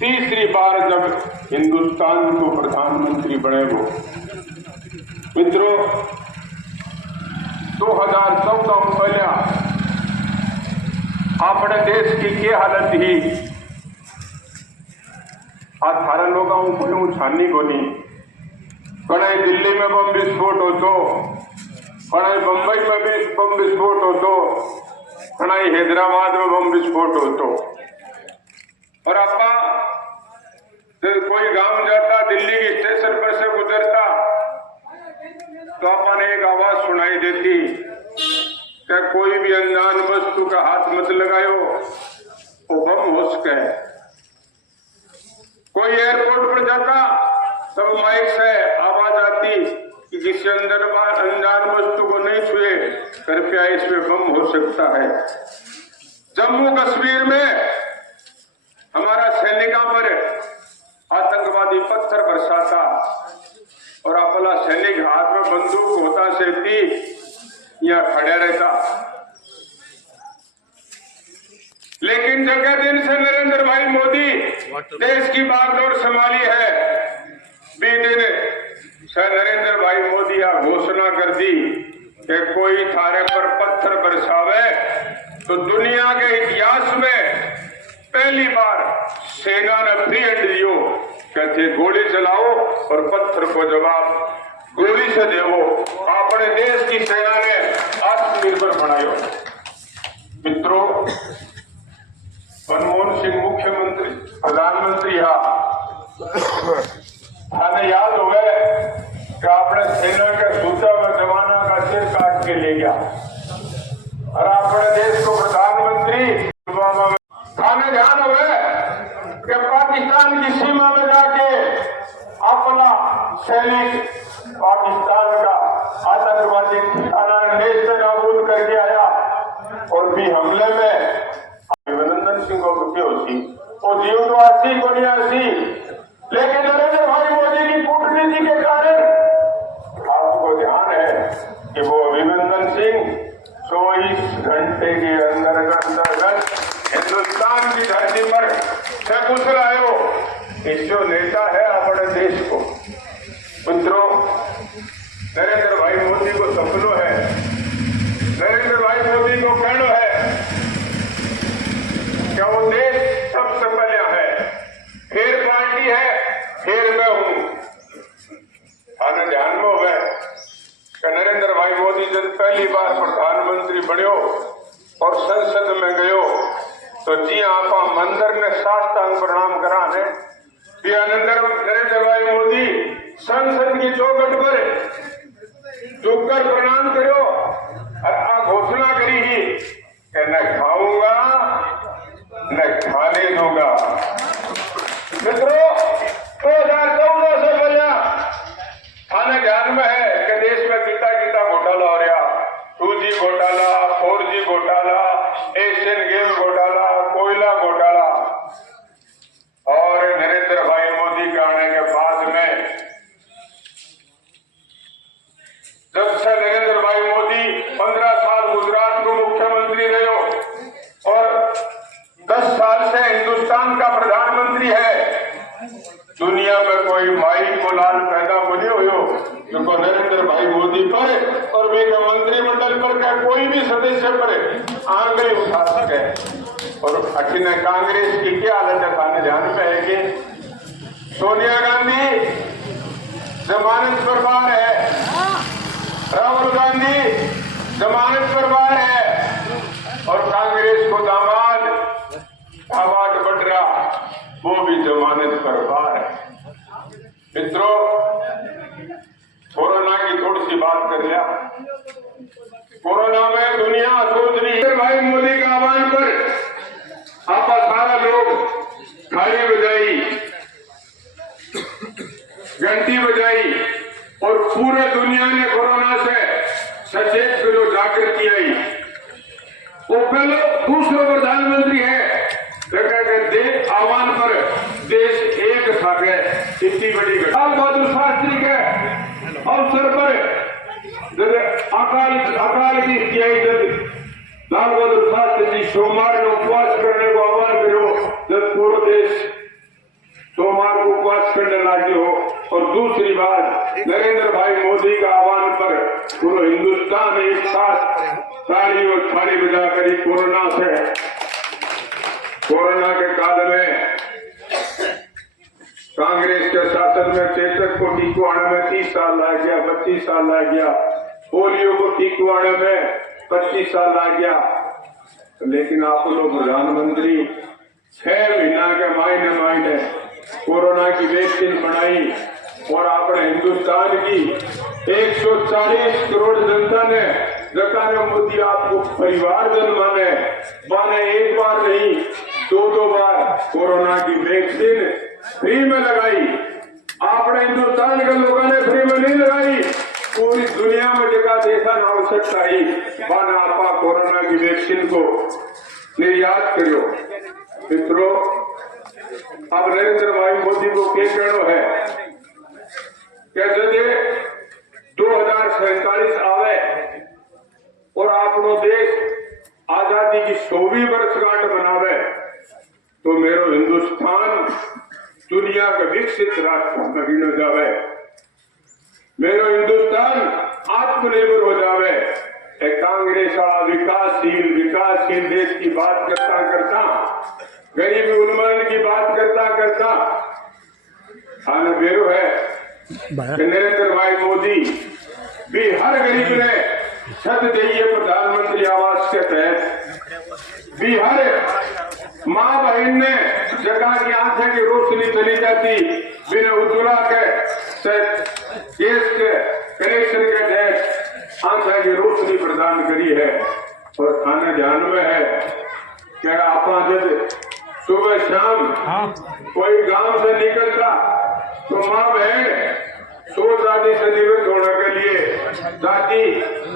तीसरी बार जब हिंदुस्तान को प्रधानमंत्री बने वो। मित्रों, 2014 में पहले अपने देश की क्या हालत थी, आज सारे लोगों को छानी को नहीं, कड़े दिल्ली में बम विस्फोट हो तो, कड़े बम्बई में भी बम विस्फोट हो तो, कड़े हैदराबाद में बम विस्फोट हो तो, और आपा जब कोई गांव जाता दिल्ली के स्टेशन पर से गुजरता तो आपा ने एक आवाज सुनाई देती कि कोई भी अनजान वस्तु का हाथ मत लगायो, वो बम हो सके। कोई एयरपोर्ट पर जाता तब माइक से आवाज आती कि किसी अंदर अनजान वस्तु को कृपया इसमें बम हो सकता है। जम्मू कश्मीर में हमारा सैनिकों पर आतंकवादी पत्थर बरसाता और अपना सैनिक हाथ में बंदूक होता सेती यहाँ खड़ा रहता, लेकिन जगह दिन से नरेंद्र भाई मोदी देश की बागडोर संभाली है। बीते दिन नरेंद्र भाई मोदी यह घोषणा कर दी कि कोई थारे पर पत्थर बरसावे तो दुनिया के इतिहास में पहली बार सेना ने फ्री हैंड दियो, कहते गोली चलाओ और पत्थर को जवाब गोली से देवो। अपने देश की सेना ने आत्मनिर्भर बनायो। मित्रों, मनमोहन सिंह मुख्यमंत्री प्रधानमंत्री हमें याद हो गए कि आपने सेना के सूचा में जमाना का सिर काट के ले गया और अपने देश को प्रधानमंत्री थाने ध्यान हो गए कि पाकिस्तान की सीमा में जाके अपना सैनिक पाकिस्तान का आतंकवादी ठिकाना नेस्त नाबूद करके आया और भी हमले में अभिनंदन सिंह को होती वो जीवनवासी को नहीं आसी, लेकिन नरेंद्र भाई मोदी की कूटनीति के कारण आपको ध्यान है कि वो अभिनंदन सिंह 24 घंटे के अंतर्गत हिंदुस्तान की धरती पर से घुस आए हो। इस जो नेता है अपने देश को, मित्रों, नरेंद्र भाई मोदी को सपनों है, नरेंद्र भाई मोदी को कहना है क्या वो देश सबसे पहले है, फिर पार्टी है, फिर मैं हूं। आने ध्यान में हो गए कि नरेंद्र भाई मोदी जब पहली बार प्रधानमंत्री बने और संसद में गयो तो जी आप मंदिर ने साष्टांग प्रणाम कराने नरेंद्र भाई मोदी संसद की चौखट पर झुककर प्रणाम करो और घोषणा करी ही कि न खाऊंगा न खाने दूंगा। मित्रों, 2014 से पहले थाने ध्यान में है कि देश में कितना घोटाला हो रहा, 2G घोटाला, 4G घोटाला, एशियन गेम घोटाला, कोयला घोटाला। और नरेंद्र भाई मोदी के आने के बाद में जब से नरेंद्र भाई मोदी 15 साल गुजरात को मुख्यमंत्री रहे हो और 10 साल से हिंदुस्तान का प्रधानमंत्री है, दुनिया में कोई माई को लाल पैदा बने हो जो नरेंद्र भाई मोदी पर और मेरे मंत्रिमंडल पर का कोई भी सदस्य पर आंगली उठा सके। और अखिल कांग्रेस की क्या हालत है थाने ध्यान में है कि सोनिया गांधी जमानत पर बाहर है, राहुल गांधी जमानत पर बाहर है और कांग्रेस को दामाद बढ़ रहा वो भी जमानत पर बाहर है। मित्रों, कोरोना की थोड़ी सी बात कर लिया। कोरोना में दुनिया सोच रही है भाई मोदी के आह्वान पर आप सारा लोग थाली बजाई, घंटी बजाई और पूरे दुनिया ने कोरोना से सचेत करो, जागृति आई। वो पहले दूसरा प्रधानमंत्री है देश आह्वान पर देश एक था गए इतनी बड़ी लाल बहादुर शास्त्री के अवसर पर अकाल की लाल बहादुर शास्त्री जी सोमवार में उपवास करने को आह्वान करो, जब पूरा देश सोमवार को उपवास करने लगे हो। और दूसरी बात, नरेंद्र भाई मोदी का आह्वान पर पूरा हिंदुस्तान एक साथ ताली और थाली बजाकर कोरोना के काल में कांग्रेस के शासन में चेचक को टिकवाने में 30 साल लग गया, 25 साल लग गया, पोलियो को टिकवाने में 25 साल लग गया, लेकिन आप लोग प्रधानमंत्री 6 महीना के महीने कोरोना की वैक्सीन बनाई और अपने हिंदुस्तान की 140 करोड़ जनता ने मोदी आपको परिवार जन माने एक बार नहीं 2 बार कोरोना की वैक्सीन फ्री में लगाई। आपने हिंदुस्तान के लोगों ने फ्री में नहीं लगाई, पूरी दुनिया में जगह देखा ना आवश्यक सकता ही बाना आपा कोरोना की वैक्सीन को निर्यात करो। मित्रों, अब नरेंद्र भाई मोदी को क्या कहना है कि जब 2047 आवे और अपनो देश आजादी की 100वीं वर्षगांठ मनावे तो मेरो हिंदुस्तान दुनिया का विकसित राष्ट्र में गिनो जावे। मेरो हिंदुस्तान आत्मनिर्भर हो जावे। कांग्रेस विकासशील देश की बात करता करता, गरीबी उन्मूलन की बात करता करता आना बेरो है कि नरेंद्र भाई मोदी भी हर गरीब ने छत देइए प्रधानमंत्री आवास के तहत भी हर माँ बहन ने जगह की आंखें की रोशनी चली जाती बिना उज्ज्वला के गैस के कनेक्शन के तहत आंखें की रोशनी प्रदान करी है। और खाने ध्यान में है क्या आप जब सुबह शाम कोई गांव से निकलता तो माँ बहन सोच आदि से निवृत्त होने के लिए दादी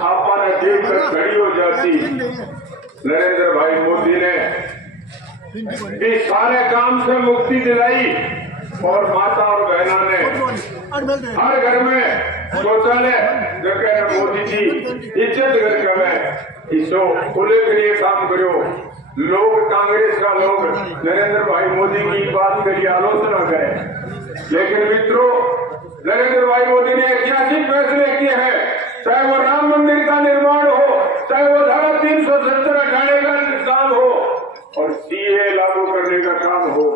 आपा ने देख कर खड़ी हो जाती। नरेंद्र भाई मोदी ने इस सारे काम से मुक्ति दिलाई और माता और बहनों ने हर घर में शौचालय जगह मोदी जी इज्जत करके इसो उल्लेखनीय काम करो। लोग कांग्रेस का लोग नरेंद्र भाई मोदी की बात के लिए आलोचना करें, लेकिन मित्रों नरेंद्र भाई मोदी ने ऐतिहासिक फैसले किए हैं। चाहे वो राम मंदिर का निर्माण हो, चाहे वो धारा 370 हटाने का काम हो और सीए लागू करने का काम हो।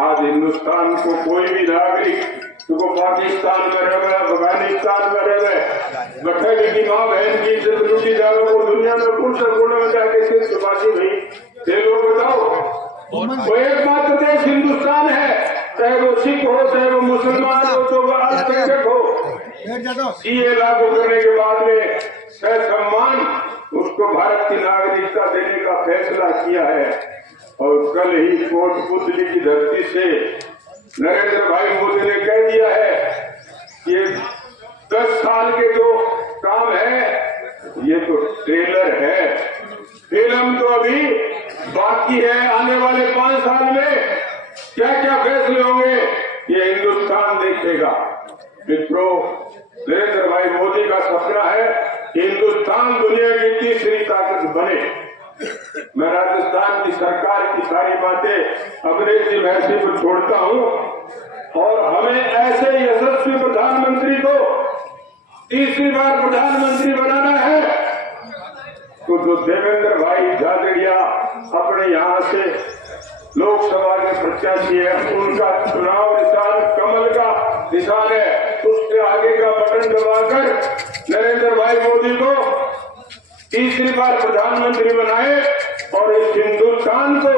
आज हिंदुस्तान को कोई भी नागरिक तो पाकिस्तान में रहे, अफगानिस्तान में रहे, बखेड़ी की माँ बहन की इज्जत लूटी जावे वो दुनिया में कुछ कोने में जाके सिर्फ बाकी भाई ये लोग बताओ। वो एकमात्र देश हिंदुस्तान है, चाहे वो सिख हो चाहे वो मुसलमान हो तो वो अल्पसंख्यक हो। सीए लागू करने के बाद में सम्मान उसको भारत की नागरिकता देने का फैसला किया है। और कल ही कोटपुतली की धरती से नरेंद्र भाई मोदी ने कह दिया है कि 10 साल के जो काम है ये तो ट्रेलर है, फिल्म तो अभी बाकी है। आने वाले 5 साल में क्या क्या फैसले होंगे ये हिंदुस्तान देखेगा। मित्रों, नरेंद्र भाई मोदी का सपना है हिंदुस्तान दुनिया की तीसरी ताकत बने। मैं राजस्थान की सरकार की सारी बातें अवधेश जी महर्षि पर छोड़ता हूं और हमें ऐसे यशस्वी प्रधानमंत्री को तीसरी बार प्रधानमंत्री बनाना है तो जो देवेंद्र भाई झाझड़िया अपने यहाँ से लोकसभा के प्रत्याशी है उनका चुनाव निशान कमल का निशान है, उसके आगे का बटन दबाकर नरेंद्र भाई मोदी को तीसरी बार प्रधानमंत्री बनाए और इस हिंदुस्तान को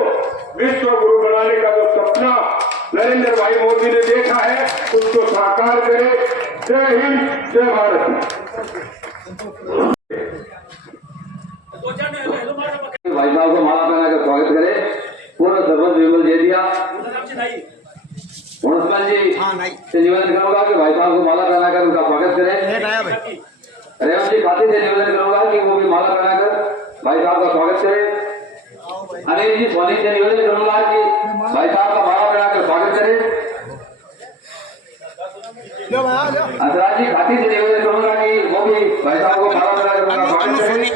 विश्व गुरु बनाने का जो सपना नरेंद्र भाई मोदी ने देखा है उसको साकार करे। जय हिंद, जय भारत। भाई साहब को माला पहना कर स्वागत करे। पूर्व सरपंच विमल जेदिया मुंसमल जी से निवेदन करूंगा कि भाई साहब को माला पहनाकर उनका स्वागत करें। रेवंत जी खाती से निवेदन करूंगा कि वो भी माला पहनाकर भाई साहब का स्वागत करें। अनिल जी सोनी से निवेदन करूंगा कि भाई साहब का माला पहनाकर स्वागत करें। असराज जी खाती से निवेदन करूंगा कि वो भी भाई साहब को माला पहनाकर उनका स्वागत करें।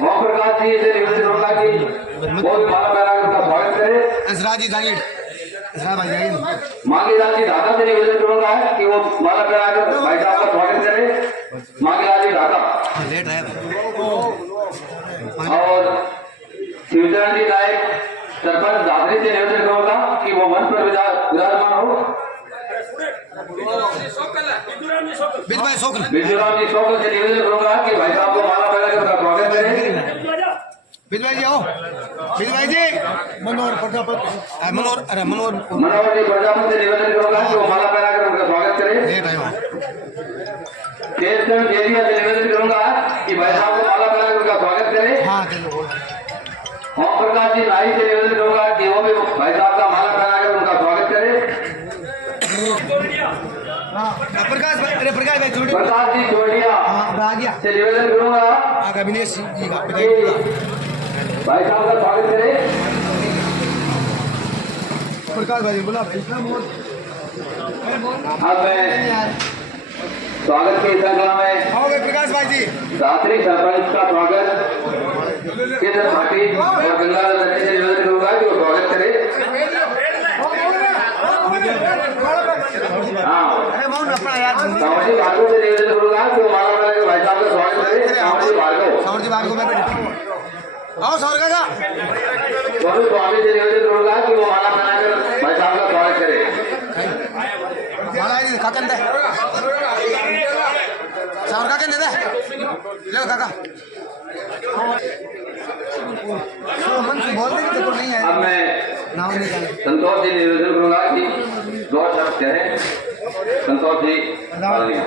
ओम प्रकाश जी से निवेदन करूंगा कि वो भी माला पहनाकर उनका स्वागत करें। मांगीलाल जी ढाका से निवेदन करूंगा कि वो माला पहनाकर भाई साहब का स्वागत करें। मांगीलाल जी ढाका और शिवचरण जी नायक सरपंच दादरी से निवेदन करूंगा कि वो मंच पर विराजमान हो। बिजूराम जी शोकल से निवेदन करूंगा कि भाई साहब को माला पहनाकर उनका स्वागत करें। मनोहर जी प्रजापति से निवेदन करूंगा कि वो माला पहनाकर उनका स्वागत करें। केशचंद जेदिया से निवेदन करूंगा कि भाई साहब को माला पहनाकर उनका स्वागत करें। ओम प्रकाश जी नाई से निवेदन करूंगा कि वो भी भाई साहब का माला पहनाकर उनका स्वागत करें। प्रकाश भाई, अरे प्रकाश भाई छोटे प्रकाश जी छोड़िया आ गया से निवेदन करूंगा अभिनेश जी का कि भाई साहब का स्वागत करें। प्रकाश भाई बोला इतना अब मैं स्वागत के श्रृंखला में आओ भाई प्रकाश भाई जी दात्री सरपंच का स्वागत केंद्र पार्टी और गंगाधर दत्त से निवेदन करूंगा कि वो स्वागत करे। हाँ अरे मौन अपना यार सावजी भार्गव से निवेदन करूंगा कि वो माला वाला के भाई साहब का स्वागत करे। सावजी भार्गव सौर जी बार को मैं आओ सौर का स्वरूप स्वामी से निवेदन करूंगा कि वो माला बनाकर भाई साहब का स्वागत करे। माला जी काकन दे सौर का दे ले काका मन से बोल दे तो नहीं है अब मैं नाम नहीं जाने संतोष जी निवेदन करूंगा कि दो शब्द कहें। संतोष जी माननीय।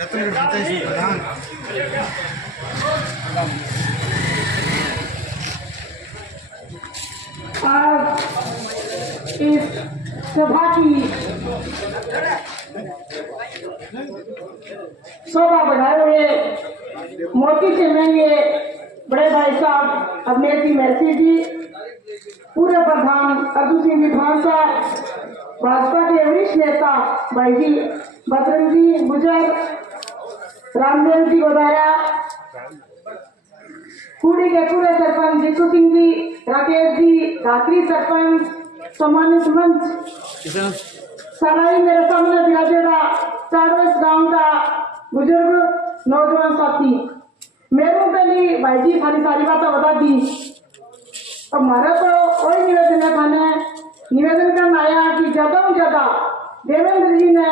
रतन जी प्रधान आज इस सभा की शोभा बढ़ाए हुए मोती से महंगे बड़े भाई साहब अवनेश जी महर्षि जी, पूर्व प्रधान अर्जुन सिंह विधानसा, भाजपा के वरिष्ठ नेता भाई जी बजरंग जी गुजर, रामदेव जी गोदारा, कुड़ी के पूरे सरपंच जीतू सिंह जी, राकेश जी, धात्री सरपंच, सम्मानित मंच, सराई मेरे सामने विराजेगा चारों इस गांव का बुजुर्ग नौजवान साथी, मेरू पहली भाई जी सारी बातें बता दी। अब हमारा तो कोई निवेदन है थाने निवेदन करना आया कि ज्यादा से ज्यादा देवेंद्र जी ने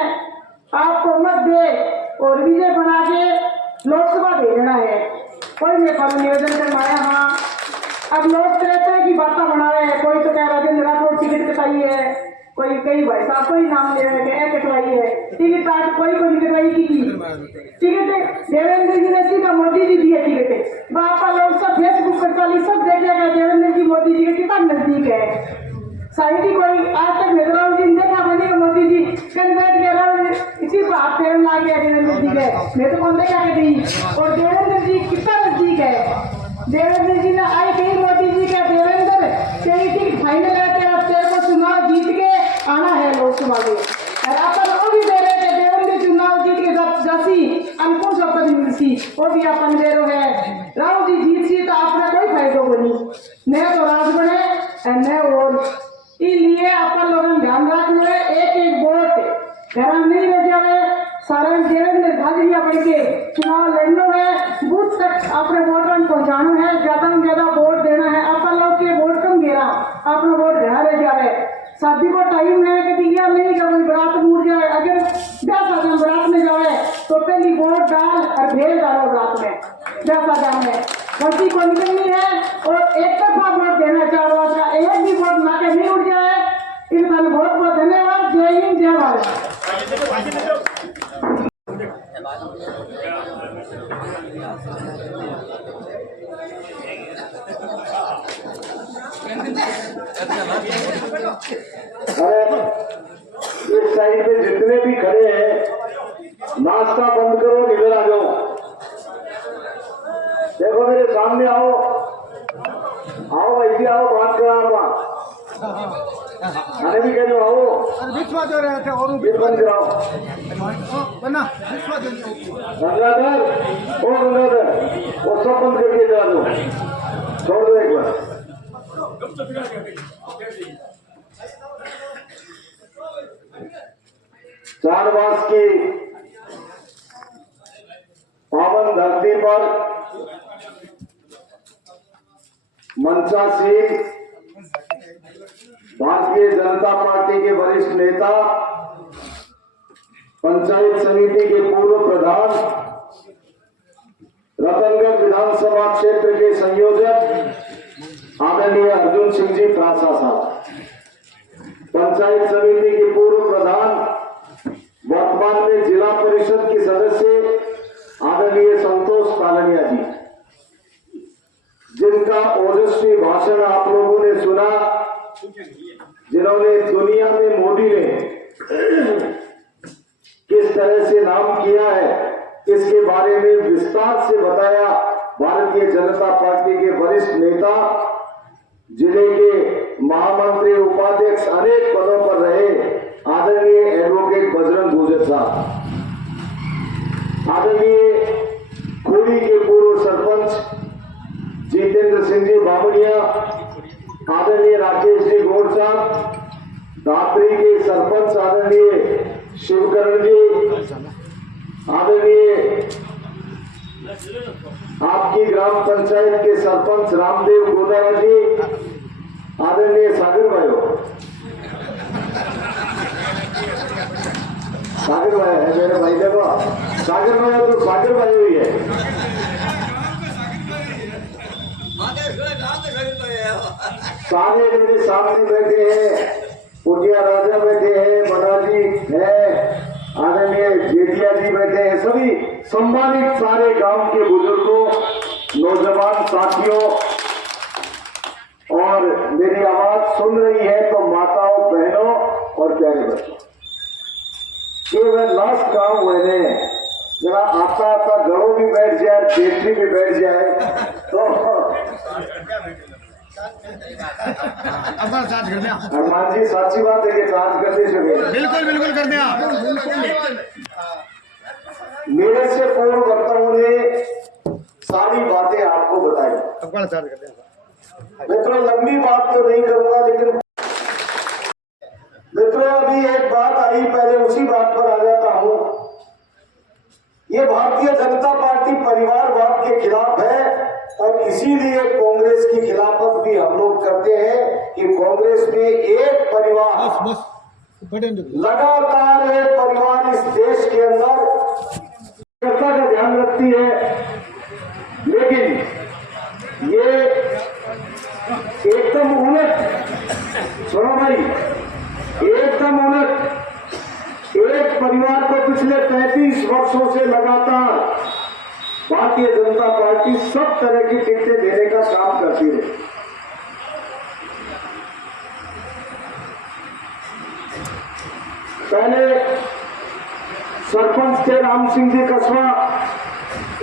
आपको मत दे और विजय बना के लोकसभा भेजना है। कोई नहीं थाने निवेदन करना आया। हाँ अब लोग कहते हैं कि बातें बना रहे हैं, कोई तो कह रहा है राठौर टिकट कटाई है, कोई कई भाई साहब कोई नाम ले रहे हैं कटवाई है टिकट, आज कोई कटवाई की टिकट देवेंद्र जी ने सीधा मोदी जी दिए टिकट। बापा लोग सब फेसबुक पर चली सब देखेगा देवेंद्र जी मोदी जी के कितना नजदीक है। शायद ही कोई आज तक नेताओं जी देखा बनी मोदी जी कल बैठ के इसी बात फेरन ला गया देवेंद्र जी के, मैं तो कौन देखा गई और देवेंद्र जी कितना नजदीक है। देवेंद्र जी ने आए कहीं मोदी जी के देवेंद्र तेरी टिकट फाइनल है, तेरे को चुनाव जीत के आना है लोकसभा में। और अपन वो भी दे रहे थे देवेंद्र चुनाव जीत के जैसी अनुकूल शब्द मिलती वो भी अपन दे रहे हैं। राहुल जी जीत सी तो आपने कोई फायदा बनी न तो राज बने न और इसलिए अपन लोगों ध्यान रखना है एक एक वोट घर नहीं रह जाए। सारे देवेंद्र हाजिरिया बढ़ के चुनाव लड़ना है, बूथ तक अपने वोटों को पहुंचाना है, ज्यादा से ज्यादा वोट देना है। अपन लोग के वोट कम गिरा अपना वोट घर रह जाए। शादी को टाइम है कि दिया नहीं का कोई बरात मुड़ जाए, अगर 10,000 बरात में जाए तो पहली वोट डाल और भेज डालो बरात में 10,000 में बच्ची को निकलनी है और एक तरफा वोट देना 4 वर्ष का, एक भी वोट ना के नहीं उड़ जाए। इस बहुत बहुत धन्यवाद। जय हिंद जय भारत। इस साइड पे जितने भी खड़े हैं नाश्ता बंद करो, इधर आ जाओ। देखो मेरे सामने आओ, आओ भाई जी आओ, बात करो आप आने भी कह दो आओ। विश्वा जो रहे थे और बिल बंद कराओ। बना विश्वा जो गंगाधर ओ गंगाधर वो सब बंद करके जा दो, छोड़ दो एक बार। चारवास की पावन धरती पर मनसाशील भारतीय जनता पार्टी के वरिष्ठ नेता, पंचायत समिति के पूर्व प्रधान, रतनगढ़ विधानसभा क्षेत्र के संयोजक आदरणीय अर्जुन सिंह जी प्रासा साहब, पंचायत समिति के पूर्व प्रधान, वर्तमान में जिला परिषद की सदस्य आदरणीय संतोष कालनिया जी, जिनका ओजस्वी भाषण आप लोगों ने सुना, जिन्होंने दुनिया में मोदी ने किस तरह से नाम किया है, इसके बारे में विस्तार से बताया भारतीय जनता पार्टी के वरिष्ठ नेता, जिले के महामंत्री, उपाध्यक्ष, अनेक पदों पर रहे आदरणीय एडवोकेट बजरंग गुर्जर साहब, आदरणीय खोड़ी के पूर्व सरपंच जितेंद्र सिंह जी बावड़िया, आदरणीय राकेश जी गौड़ साहब, दात्री के सरपंच आदरणीय शिवकरण जी, आदरणीय आपकी ग्राम पंचायत के सरपंच रामदेव गोदारा जी, आदरणीय सागर भाई है मेरे भाई, देखो सागर भाई तो सागर भाई हुई है। सारे मेरे सामने बैठे हैं, पुटिया राजा बैठे हैं, बनाजी है, आदरणीय जेठिया जी बैठे हैं, सभी सम्मानित सारे गांव के बुजुर्गों, नौजवान साथियों, और मेरी आवाज सुन रही है तो माताओं, बहनों और प्यारे बच्चों, ये वह लास्ट गांव मैंने जरा आता आता गड़ों भी बैठ जाए, बेटरी भी बैठ जाए तो हनुमान जी सच्ची बात है कि चार्ज करने से बिल्कुल कर दिया। मेरे से पूर्व वक्ताओं ने सारी बातें आपको बताई, मित्रों लंबी बात तो नहीं करूंगा, लेकिन मित्रों अभी एक बात आई, पहले उसी बात पर आ जाता हूं। ये भारतीय जनता पार्टी परिवारवाद के खिलाफ है और इसीलिए कांग्रेस की खिलाफत भी हम लोग करते हैं कि कांग्रेस में एक परिवार, लगातार एक परिवार इस देश के अंदर जनता का ध्यान रखती है, लेकिन ये एकदम उलट, सुनो भाई, एकदम उलट एक परिवार को पिछले 35 वर्षों से लगातार भारतीय जनता पार्टी सब तरह की टिकटें देने का काम करती है। पहले सरपंच थे राम सिंह जी कस्बा,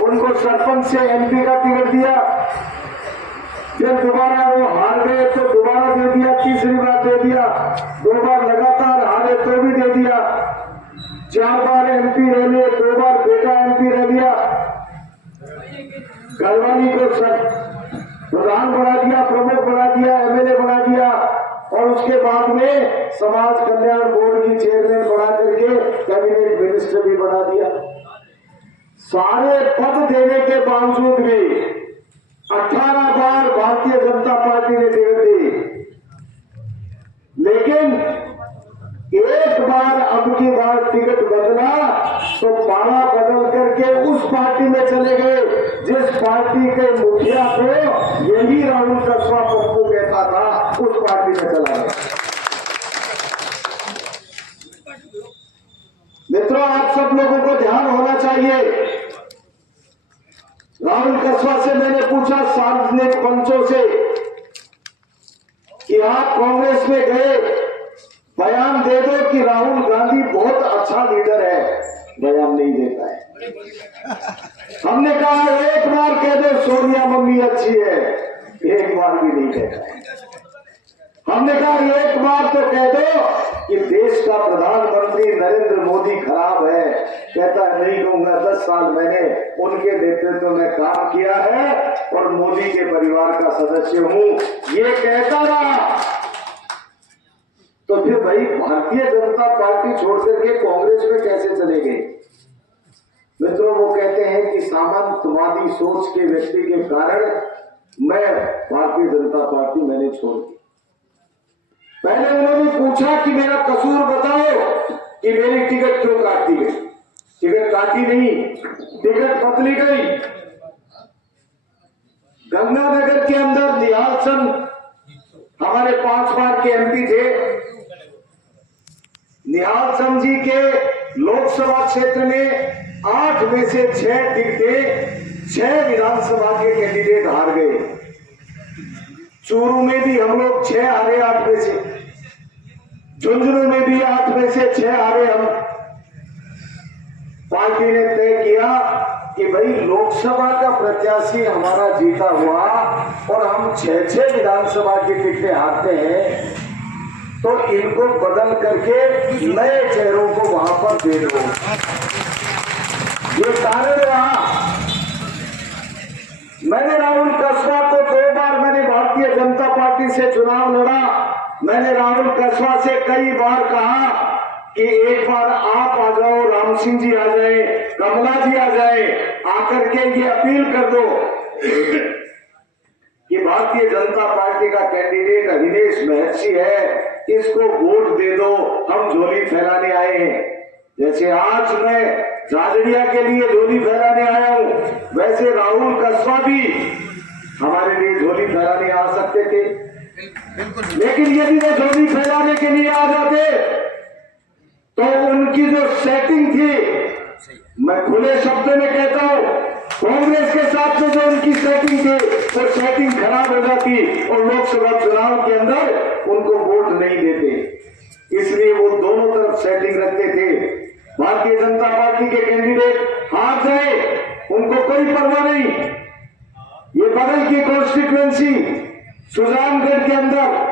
उनको सरपंच से एमपी का टिकट दिया, फिर दोबारा वो हार गए तो दोबारा दे दिया, तीसरी बार दे दिया, 2 बार लगातार हारे तो भी दे दिया, 4 बार एमपी रह लिए, 2 बार बेटा एमपी रह लिया, घरवाली को प्रधान बना दिया, प्रमुख बना दिया, एमएलए बना दिया, और उसके बाद में समाज कल्याण बोर्ड की चेयरमैन बना करके कैबिनेट मिनिस्टर भी बना दिया। सारे पद देने के बावजूद भी 18 बार भारतीय जनता पार्टी ने टिकट दी, लेकिन एक बार अब की बार टिकट बदला तो पाला बदल करके उस पार्टी में चले गए जिस पार्टी के मुखिया को यही राहुल कस्बा पप्पू कहता था, उस पार्टी में चला गया। मित्रों आप सब लोगों को ध्यान होना चाहिए। राहुल कस्बा से मैंने पूछा सार्वजनिक मंचों से कि आप कांग्रेस में गए, बयान दे दो कि राहुल गांधी बहुत अच्छा लीडर है, बयान नहीं देता है। हमने कहा एक बार कह दो सोनिया मम्मी अच्छी है, एक बार भी नहीं कहता है। हमने कहा एक बार तो कह दो कि देश का प्रधानमंत्री नरेंद्र मोदी खराब है, कहता है नहीं कहूंगा, 10 साल मैंने उनके नेतृत्व में काम किया है और मोदी के परिवार का सदस्य हूं, ये कहता रहा। तो फिर भाई भारतीय जनता पार्टी छोड़ करके कांग्रेस में कैसे चले गए? मित्रों वो कहते हैं कि सामंतवादी सोच के व्यक्ति के कारण मैं भारतीय जनता पार्टी मैंने छोड़ दी। पहले उन्होंने पूछा कि मेरा कसूर बताओ कि मेरी टिकट क्यों काटी गई। टिकट काटी नहीं, टिकट बदली गई। गंगानगर के अंदर निहाल चंद हमारे 5 बार के एमपी थे। निहाल चंद जी के लोकसभा क्षेत्र में 8 में से 6 टिकटें 6 विधानसभा के कैंडिडेट हार गए। चूरू में भी हम लोग 6 हारे 8 में से। झुंझुनू में भी 8 में से 6 हारे हम। पार्टी ने तय किया कि भाई लोकसभा का प्रत्याशी हमारा जीता हुआ और हम 6 विधानसभा की टिकटें हारते हैं, तो इनको बदल करके नए चेहरों को वहां पर दे दो। ये कारण रहा। मैंने राहुल कसवा को 2 बार मैंने भारतीय जनता पार्टी से चुनाव लड़ा। मैंने राहुल कसवा से कई बार कहा कि एक बार आप आ जाओ, राम सिंह जी आ जाए, कमला जी आ जाए, आकर के ये अपील कर दो कि भारतीय जनता पार्टी का कैंडिडेट अविनेश महर्षि है, इसको वोट दे दो, हम झोली फैलाने आए हैं। जैसे आज मैं झाझड़िया के लिए झोली फैलाने आया हूं, वैसे राहुल कसवा भी हमारे लिए झोली फैलाने आ सकते थे। लेकिन यदि वो झोली फैलाने के लिए आ जाते तो उनकी जो सेटिंग थी, मैं खुले शब्दों में कहता हूं, कांग्रेस के साथ में जो उनकी सेटिंग थी वो सेटिंग खराब हो जाती और लोकसभा चुनाव के अंदर उनको वोट नहीं देते। इसलिए वो दोनों तरफ सेटिंग रखते थे। भारतीय जनता पार्टी के कैंडिडेट हार जाए, उनको कोई परवाह नहीं। ये बगल की कॉन्स्टिट्यूएंसी सुजानगढ़ के अंदर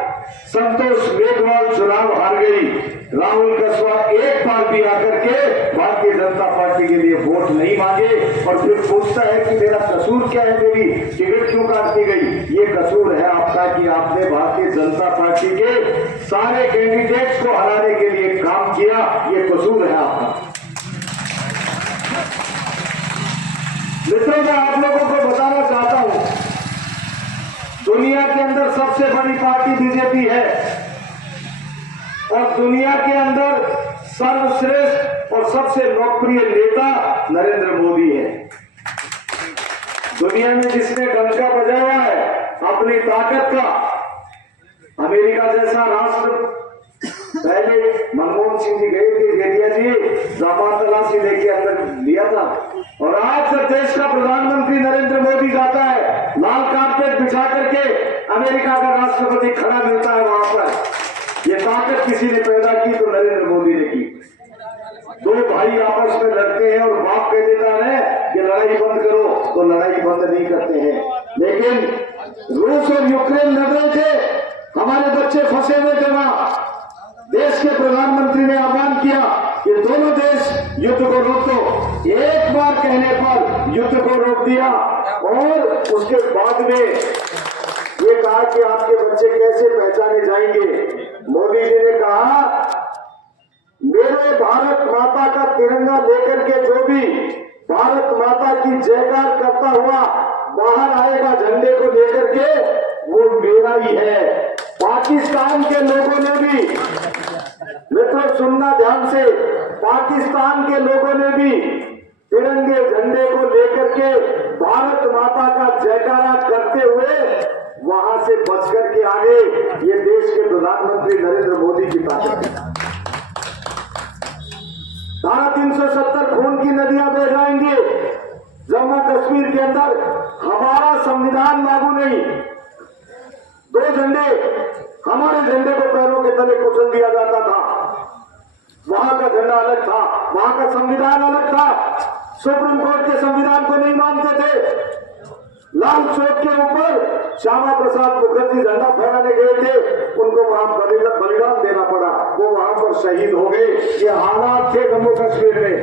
संतोष मेघवाल चुनाव हार गई। राहुल कसवा एक बार भी आकर के भारतीय जनता पार्टी के लिए वोट नहीं मांगे और फिर पूछता है कि मेरा कसूर क्या है, मेरी टिकट क्यों काट दी गई। ये कसूर है आपका कि आपने भारतीय जनता पार्टी के सारे कैंडिडेट्स को हराने के लिए काम किया, ये कसूर है आपका। मित्रों, मैं आप लोगों को बताना चाहता हूं, दुनिया के अंदर सबसे बड़ी पार्टी बीजेपी है और दुनिया के अंदर सर्वश्रेष्ठ और सबसे लोकप्रिय नेता नरेंद्र मोदी है। दुनिया में जिसने डंका बजाया है अपनी ताकत का, अमेरिका जैसा राष्ट्र, पहले मनमोहन सिंह जी गए थे, जेठिया जी जमात तलाशी लेके अंदर लिया था, और आज जब देश का प्रधानमंत्री नरेंद्र मोदी जाता है, लाल कारपेट बिछा करके अमेरिका का राष्ट्रपति खड़ा मिलता है वहां पर। ये ताकत किसी ने पैदा की तो नरेंद्र मोदी ने की। 2 भाई आपस में लड़ते हैं और बाप कह देता है कि लड़ाई बंद करो, तो लड़ाई बंद नहीं करते हैं। लेकिन रूस और यूक्रेन लड़ रहे थे, हमारे बच्चे फंसे हुए थे वहां। देश के प्रधानमंत्री ने आह्वान किया कि दोनों देश युद्ध को रोक दो। एक बार कहने पर युद्ध को रोक दिया और उसके बाद में ये कहा कि आपके बच्चे कैसे पहचाने जाएंगे। मोदी जी ने कहा, मेरे भारत माता का तिरंगा लेकर के जो भी भारत माता की जयकार करता हुआ बाहर आएगा झंडे को लेकर के, वो मेरा ही है। पाकिस्तान के लोगों ने भी, मित्रों सुनना ध्यान से, पाकिस्तान के लोगों ने भी तिरंगे झंडे को लेकर के भारत माता का जयकारा करते हुए वहां से बच करके आगे। ये देश के प्रधानमंत्री नरेंद्र मोदी की ताकत है। धारा 370 खून की नदियां बह जाएंगी। जम्मू कश्मीर के अंदर हमारा संविधान लागू नहीं, 2 झंडे, हमारे झंडे को पैरों के तले कुचल दिया जाता था। वहां का झंडा अलग था, वहां का संविधान अलग था। सुप्रीम कोर्ट के संविधान को नहीं मानते थे। लाल चौक के ऊपर श्यामा प्रसाद मुखर्जी झंडा फहराने गए थे, उनको वहां बलिदान देना पड़ा, वो वहां पर शहीद हो गए। ये हालात थे जम्मू कश्मीर में।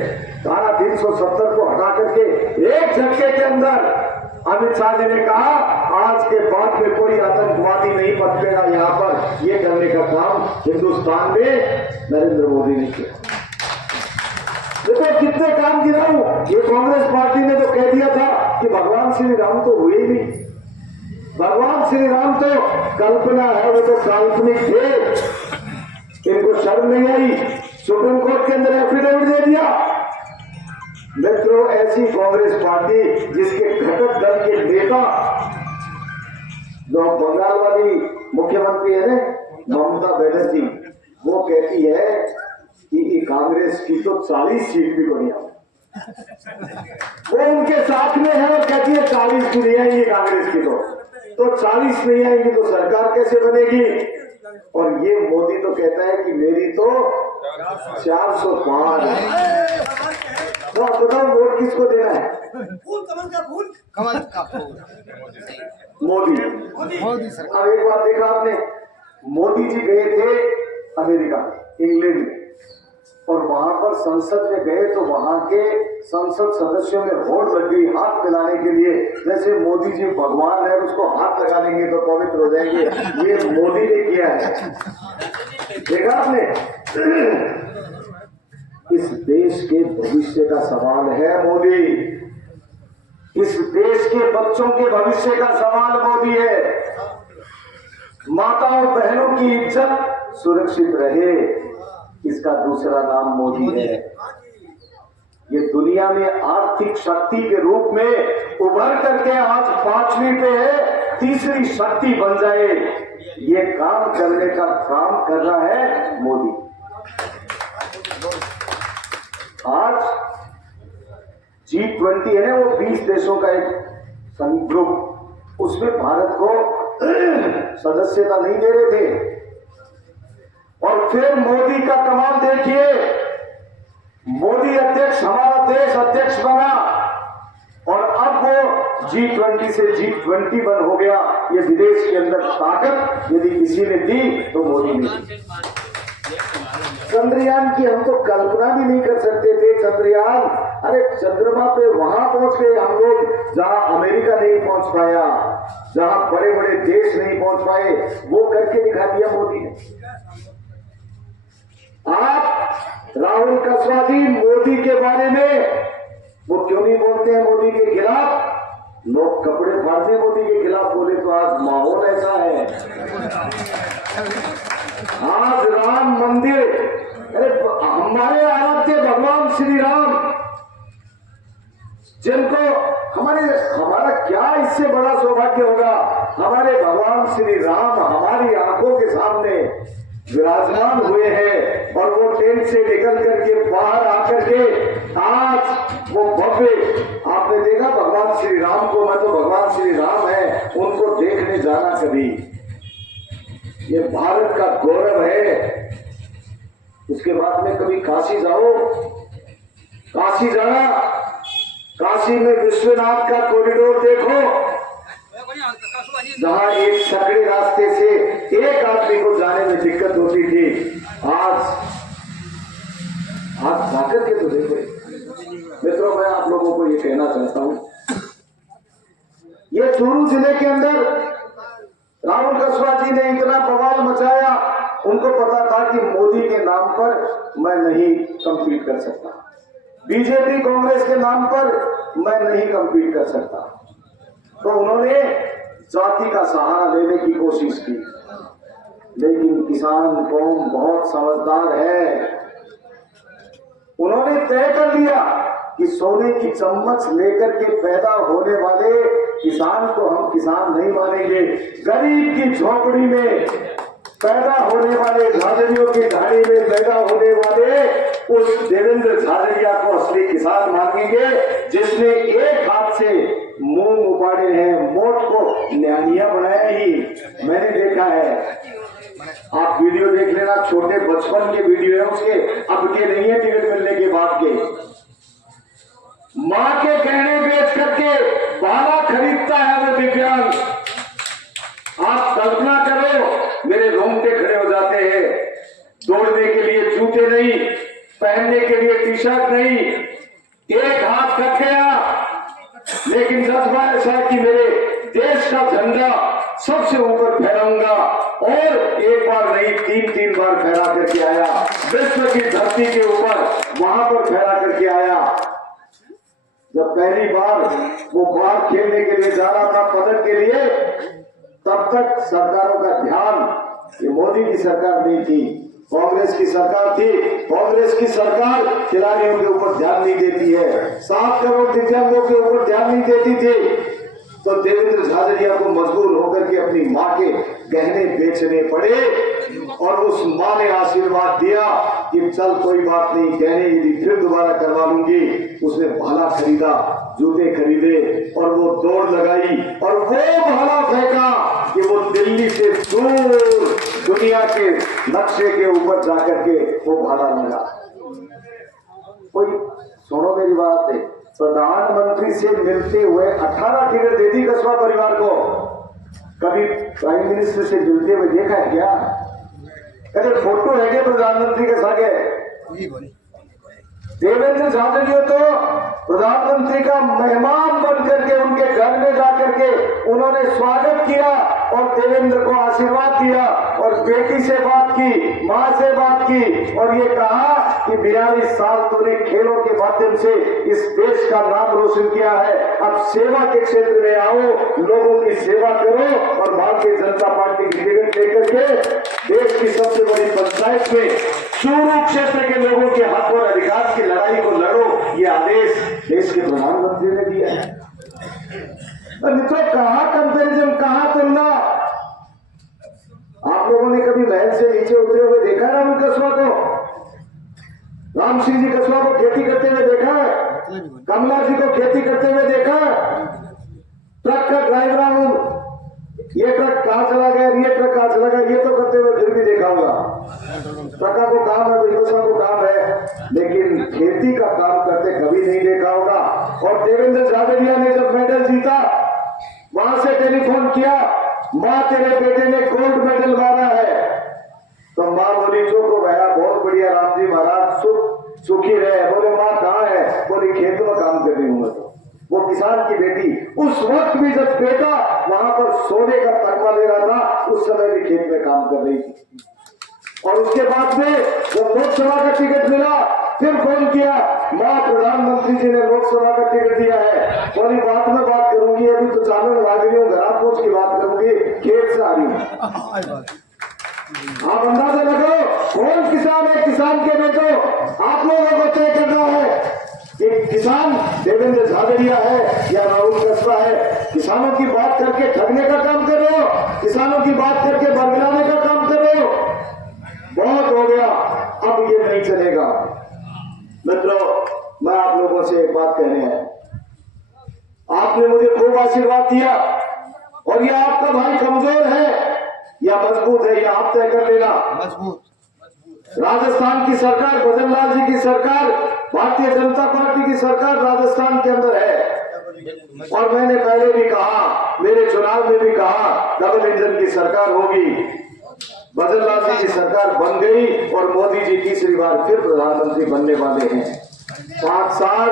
धारा 370 को हटा करके एक झटके के अंदर अमित शाह जी ने कहा, आज के बाद में कोई आतंकवादी नहीं पनपेगा यहाँ पर। ये करने का काम हिंदुस्तान में नरेंद्र मोदी ने किया। देखो कितने काम गिनाऊं। ये कांग्रेस पार्टी ने तो कह दिया था कि भगवान श्री राम तो हुए ही नहीं। भगवान श्री राम तो कल्पना है, वो तो काल्पनिक थे। इनको शर्म नहीं आई, सुप्रीम कोर्ट के अंदर एफिडेविट दे दिया। मित्रों, ऐसी कांग्रेस पार्टी जिसके घटक दल के नेता, जो बंगाल वाली मुख्यमंत्री है ममता बनर्जी, वो कहती है कि कांग्रेस की तो 40 सीट भी बढ़िया। वो उनके साथ में है और कहती है 40 भी नहीं आएंगी कांग्रेस की, तो 40 नहीं आएंगी तो सरकार कैसे बनेगी। और ये मोदी तो कहता है कि मेरी तो 405 है। तो आप बताओ वोट किसको देना है? कमल का फूल। मोदी सरकार। अब एक बात देखा आपने, मोदी जी गए थे अमेरिका, इंग्लैंड में, और वहां पर संसद में गए तो वहां के संसद सदस्यों में होड़ लग गई हाथ मिलाने के लिए, जैसे मोदी जी भगवान है, उसको हाथ लगा देंगे तो पवित्र हो जाएंगे। ये मोदी ने किया है, देखा आपने? इस देश के भविष्य का सवाल है मोदी, इस देश के बच्चों के भविष्य का सवाल मोदी है। माताओं बहनों की इज्जत सुरक्षित रहे, इसका दूसरा नाम मोदी है। ये दुनिया में आर्थिक शक्ति के रूप में उभर करके आज 5वीं पे है, तीसरी शक्ति बन जाए, ये काम करने का काम कर रहा है मोदी। आज G20 है, वो 20 देशों का एक ग्रुप, उसमें भारत को सदस्यता नहीं दे रहे थे, और फिर मोदी का कमाल देखिए, मोदी अध्यक्ष, हमारा देश अध्यक्ष बना, और अब वो G20 से G21 हो गया। ये विदेश के अंदर ताकत यदि किसी ने दी तो मोदी ने दी। चंद्रयान की हम तो कल्पना भी नहीं कर सकते थे। चंद्रयान, अरे चंद्रमा पे वहां पहुंच गए हम लोग जहां अमेरिका नहीं पहुंच पाया, जहां बड़े बड़े देश नहीं पहुंच पाए, वो करके दिखा दिया मोदी ने। आप राहुल कसवाजी मोदी के बारे में वो क्यों नहीं बोलते हैं मोदी के खिलाफ? लोग कपड़े फाड़ते मोदी के खिलाफ बोले तो आज माहौल ऐसा है। आज राम मंदिर, अरे हमारे आराध्य भगवान श्री राम, जिनको हमारा क्या इससे बड़ा सौभाग्य होगा, हमारे भगवान श्री राम हमारी आंखों के सामने विराजमान हुए हैं, और वो टेंट से निकल करके बाहर आकर के आज वो भव्य, आपने देखा भगवान श्री राम को, मैं तो भगवान श्री राम है उनको देखने जाना कभी, ये भारत का गौरव है। उसके बाद में कभी काशी जाओ, काशी जाना, काशी में विश्वनाथ का कॉरिडोर देखो, जहां एक सकड़े रास्ते से एक आदमी को जाने में दिक्कत होती थी, आज जाकर के तो देखो। मित्रों, मैं आप लोगों को ये कहना चाहता हूं, ये चूरू जिले के अंदर राहुल कसवाजी ने इतना बवाल मचाया, उनको पता था कि मोदी के नाम पर मैं नहीं कम्पीट कर सकता, बीजेपी कांग्रेस के नाम पर मैं नहीं कम्पीट कर सकता, तो उन्होंने जाति का सहारा लेने की कोशिश की। लेकिन किसान कौम बहुत समझदार है, उन्होंने तय कर लिया कि सोने की चम्मच लेकर के पैदा होने वाले किसान को हम किसान नहीं मानेंगे, गरीब की झोपड़ी में पैदा होने वाले, झाझड़ियों की झाड़ी में पैदा होने वाले उस देवेंद्र झाझड़िया को असली किसान मानेंगे, जिसने एक हाथ से मूंग उपाड़े हैं, मोट को न्यानिया बनाया ही मैंने देखा है। आप वीडियो देख लेना, छोटे बचपन के वीडियो है उसके, अब के नहीं है, टिकट मिलने के बाद के। मां के गहने बेच करके बाला खरीदता है वो दिव्यांग। आप कल्पना करो, मेरे रोंगटे खड़े हो जाते हैं। दौड़ने के लिए जूते नहीं, पहनने के लिए टी शर्ट नहीं, एक हाथ कट गया, लेकिन जज्बा ऐसा है कि मेरे देश का झंडा सबसे ऊपर फहराऊंगा, और एक बार नहीं 3-3 बार फहरा करके आया, विश्व की धरती के ऊपर वहां पर फहरा करके आया। जब पहली बार वो बाहर खेलने के लिए जा रहा था पदक के लिए, तब तक सरकारों का ध्यान, ये मोदी की सरकार नहीं थी, कांग्रेस की सरकार थी। कांग्रेस की सरकार खिलाड़ियों के ऊपर ध्यान नहीं देती है, 7 करोड़ दिव्यांगों के ऊपर ध्यान नहीं देती थी, तो देवेंद्र झाझड़िया को मजबूर होकर के अपनी मां के गहने बेचने पड़े, और उस माँ ने आशीर्वाद दिया कि चल कोई बात नहीं, कहने यदि फिर दोबारा करवा लूंगी। उसने भाला खरीदा, जूते खरीदे और वो दौड़ लगाई और वो भाला फेंका कि वो दिल्ली से दूर दुनिया के नक्शे के ऊपर जाकर के वो भाला लगा। कोई सुनो मेरी बात है, प्रधानमंत्री से मिलते हुए 18 टिकट दे दी कस्बा परिवार को। कभी प्राइम मिनिस्टर से मिलते हुए देखा है क्या? कहते फोटो है क्या प्रधानमंत्री के साथ? देवेंद्र झाझड़िया तो प्रधानमंत्री का मेहमान बन करके उनके घर में जाकर के उन्होंने स्वागत किया और देवेंद्र को आशीर्वाद दिया और बेटी से बात की, मां से बात की और ये कहा कि 42 साल तूने खेलों के माध्यम से इस देश का नाम रोशन किया है, अब सेवा के क्षेत्र में आओ, लोगों की सेवा करो और भारतीय जनता पार्टी की टिकट लेकर के देश की सबसे बड़ी पंचायत में चूरू क्षेत्र के लोगों के हक और अधिकार की लड़ाई को लड़ो। ये आदेश देश के प्रधानमंत्री ने दिया है। मित्रों, कहां कंपेरिजन, कहां तुलना? आप लोगों ने कभी महल से नीचे उतरे हुए देखा है राम कस्बा को? राम सिंह जी कस्बा को खेती करते हुए देखा है? कमला जी को खेती करते हुए देखा है? ट्रक का ड्राइवर हूं, ये ट्रक कहां चला गया, ये ट्रक कहां चला गया, ये तो करते हुए फिर भी देखा होगा। ट्रका को काम है, बिजनेसा को काम है, लेकिन खेती का काम करते कभी नहीं देखा होगा। और देवेंद्र झाझड़िया ने जब मेडल जीता, वहां से टेलीफोन किया, माँ तेरे बेटे ने गोल्ड मेडल मारा है। तो माँ बोली चुप भैया, बहुत बढ़िया राम जी महाराज, सुखी रहे। बोले माँ कहाँ है? बोली खेत में काम कर रही हूँ। वो किसान की बेटी उस वक्त भी जब बेटा वहां पर सोने का तकमा ले रहा था, उस समय भी खेत में काम कर रही थी। और उसके बाद में जब लोकसभा का टिकट मिला, फिर फोन किया, माँ प्रधानमंत्री जी ने लोकसभा का टिकट दिया है, बोली बात में बात करूंगी, अभी तो चावल ला रही हूँ, घर पहुंच की बात करूंगी, खेत से आ रही हूँ। आप अंदाजा लगाओ कौन किसान है, किसान के बेटो आप लोगों को तय करना है कि किसान देवेंद्र झाझड़िया है या राहुल कस्बा है। किसानों की बात करके ठगने का काम कर रहे हो, किसानों की बात करके बरगलाने का काम कर रहे हो। बहुत हो गया, अब ये नहीं चलेगा। मित्रों, मैं आप लोगों से एक बात कहनी है, आपने मुझे खूब आशीर्वाद दिया और ये आपका भाई कमजोर है या मजबूत है, या आप तय कर लेना। मजबूत। राजस्थान की सरकार, भजन लाल जी की सरकार, भारतीय जनता पार्टी की सरकार राजस्थान के अंदर है। और मैंने पहले भी कहा, मेरे चुनाव में भी कहा, डबल इंजन की सरकार होगी। भजन लाल जी की सरकार बन गई और मोदी जी तीसरी बार फिर प्रधानमंत्री बनने वाले हैं। 5 साल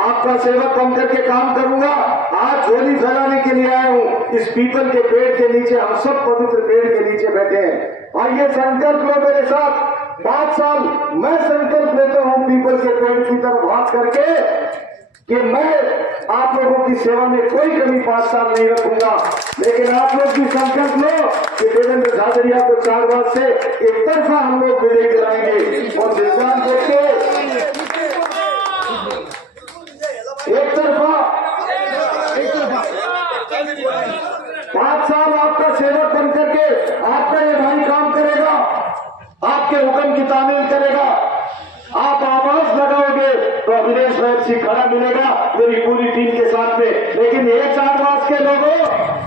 आपका सेवक बन करके काम करूंगा। आज झोली फैलाने के लिए आया हूँ। इस पीपल के पेड़ के नीचे, हम सब पवित्र पेड़ के नीचे बैठे हैं। आइए संकल्प लो मेरे साथ, 5 साल मैं संकल्प लेता हूँ पीपल के पेड़ की तरफ हाथ करके कि मैं आप लोगों की सेवा में कोई कमी 5 साल नहीं रखूंगा। लेकिन आप लोग भी संकल्प लो कि देवेंद्र झाझड़िया को 4 बार से एक तरफा हम लोग विजय दिलाएंगे और दिव्यांग देखते एक तरफा 5 साल आपका सेवक बन करके आपका ये भाई काम करेगा, आपके हुक्म की तामील करेगा। आप आवाज लगाओगे तो अभिनेश महर्षि खड़ा मिलेगा मेरी पूरी टीम के साथ में। लेकिन ये 4 बात के लोगों,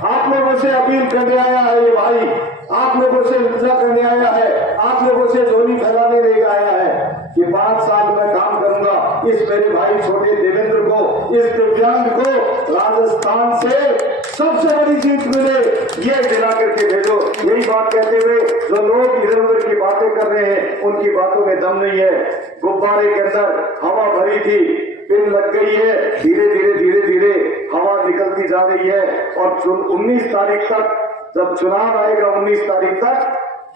आप लोगों से अपील करने आया है ये भाई, आप लोगों से हिंसा करने आया है, आप लोगों से झोली फैलाने नहीं आया है कि 5 साल में काम करूंगा। इस मेरे भाई छोटे देवेंद्र को, इस दिव्यांग को राजस्थान से सबसे बड़ी जीत मिले, ये दिला करके भेजो। यही बात कहते हुए जो लोग इधर उधर की बातें कर रहे हैं, उनकी बातों में दम नहीं है। गुब्बारे के अंदर हवा भरी थी, पिन लग गई है, धीरे धीरे धीरे धीरे हवा निकलती जा रही है। और 19 तारीख तक जब चुनाव आएगा, 19 तारीख तक,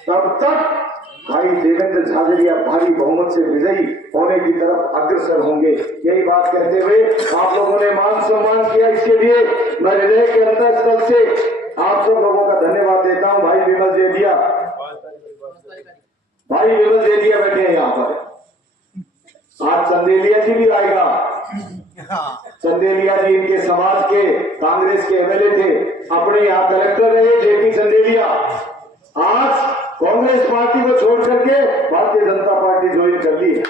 तब तक भाई देवेंद्र झाझड़िया भारी बहुमत से विजयी होने की तरफ अग्रसर होंगे। यही बात कहते हुए आप लोगों ने मान सम्मान किया, इसके लिए मैं हृदय के अंतःस्थल से आप सब लोगों का धन्यवाद देता हूं। भाई विमल जेदिया, भाई विमल जेदिया बैठे हैं यहाँ पर। आज चंदेलिया जी भी आएगा। चंदेलिया जी इनके समाज के कांग्रेस के एमएलए थे, अपने यहाँ कलेक्टर रहे जेपी चंदेलिया। आज कांग्रेस पार्टी को छोड़ करके भारतीय जनता पार्टी ज्वाइन कर ली है।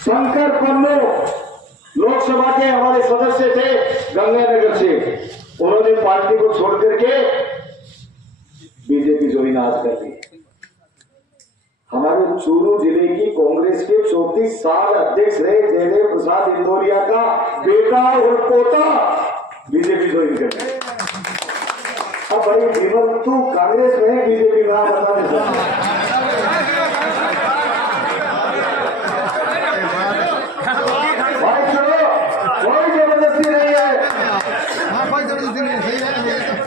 शंकर पन्नू लोकसभा के हमारे सदस्य थे गंगानगर से, उन्होंने पार्टी को छोड़ करके बीजेपी ज्वाइन आज कर ली। हमारे चूरू जिले की कांग्रेस के 34 साल अध्यक्ष रहे जयदेव प्रसाद इंदौरिया का बेटा और पोता बीजेपी ज्वाइन कर गए। अब भाई विमल तू कांग्रेस में है बीजेपी में बता भाई चलो, कोई जबरदस्ती नहीं है,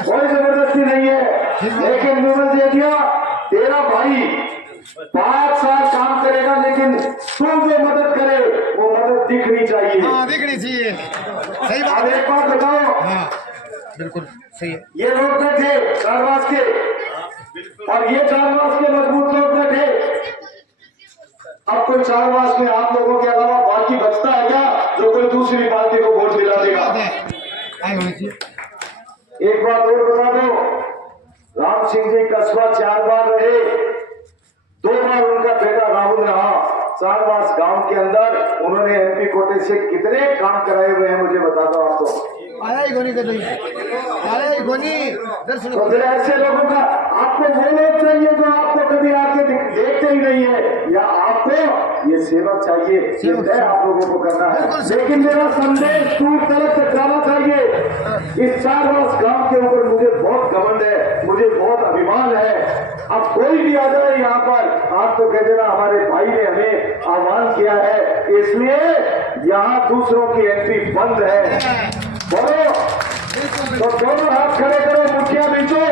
कोई जबरदस्ती नहीं है। लेकिन विमल दे दिया तेरा भाई 5 साल काम करेगा, लेकिन तू जो मदद करे वो मदद दिखनी चाहिए। दिखनी चाहिए, सही बात। अब एक बात बताओ, बिल्कुल सही है। ये लोग बैठे चारवास के, और ये चारवास के मजबूत लोग बैठे। अब कोई चारवास में आप लोगों के अलावा बाकी बचता है क्या जो कोई दूसरी पार्टी को वोट दिला देगा? एक बात और बता दो, राम सिंह जी कस्बा 4 बार रहे, 2 बार उनका बेटा राहुल रहा। चारवास गांव के अंदर उन्होंने एमपी कोटे से कितने काम कराए हुए हैं मुझे बता दो आप तो। आया ही गोनी आया ही गोनी दर्शन। तो फिर ऐसे लोगों का आपको वो लोग चाहिए जो आपको कभी आके देखते ही नहीं है, या आपको ये सेवक चाहिए ये आप लोगों को करना है। लेकिन मेरा संदेश दूर तक तक जाना चाहिए। इस चारवास गांव के ऊपर मुझे बहुत घमंड है, मुझे बहुत अभिमान है। अब कोई भी आ जाए यहाँ पर, आप तो कह देना हमारे भाई ने हमें आह्वान किया है, इसलिए यहाँ दूसरों की एंट्री बंद है। बोलो तो दोनों हाथ खड़े करो, मुखिया बीचो,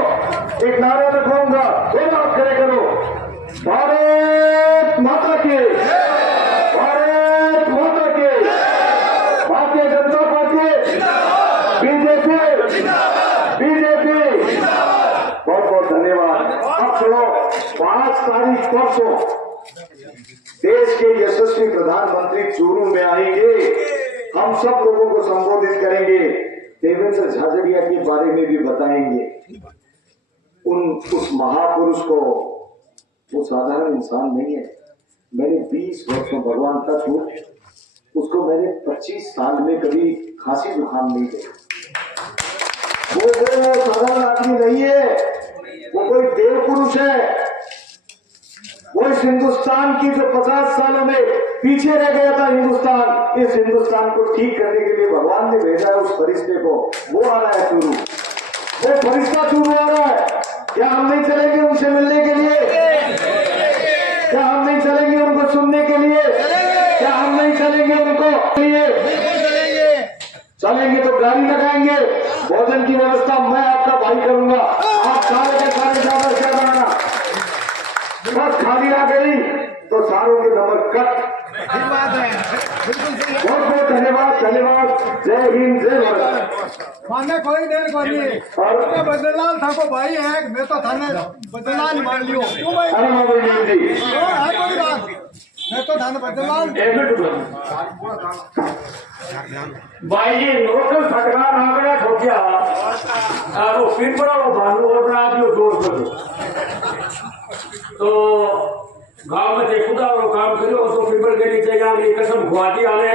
एक नारा रखवाऊंगा, दोनों हाथ खड़े करो। भारत माता की, भारत माता की, Bharatiya Janata party, BJP, BJP. बहुत बहुत धन्यवाद। अब सुनो, 5 तारीख परसों देश के यशस्वी प्रधानमंत्री चूरू में आएंगे, हम सब लोगों को संबोधित करेंगे, देवेंद्र झाझड़िया के बारे में भी बताएंगे। उस महापुरुष को, वो साधारण इंसान नहीं है। मैंने 20 वर्षों भगवान का छूट, उसको मैंने 25 साल में कभी खांसी जुकाम नहीं देखा। वो साधारण आदमी नहीं है, वो कोई देव पुरुष है। वो इस हिंदुस्तान की जो 50 सालों में पीछे रह गया था हिंदुस्तान, इस हिंदुस्तान को ठीक करने के लिए भगवान ने भेजा है उस फरिश्ते को। वो आ रहा है चूरू, वो फरिश्ता चूरू आ रहा है। क्या हम नहीं चलेंगे उनसे मिलने के लिए? क्या हम नहीं चलेंगे उनको सुनने के लिए? क्या हम नहीं चलेंगे उनको लिए? चलेंगे तो गाड़ी लगाएंगे, भोजन की व्यवस्था मैं आपका भाई करूंगा, आप सारे के सारे ज्यादा से ज्यादा आना। बस खाली आ गई तो सारों के नंबर कट। बहुत बहुत धन्यवाद, धन्यवाद। जय हिंद, जय भारत। माने कोई देर को नहीं और बदलाल था को भाई है, मैं तो थाने बदलाल मान लियो। क्यों भाई? अरे मोबाइल जी, है कोई बात, मैं तो थाने बदलाल भाई जी लोकल फटकार आ गया ठोकिया, वो पिंपरा वो भालू और आदमी जोर करो तो गांव में देखो वो काम करो तो पिंपल के नीचे यहाँ की कसम खुआती आने,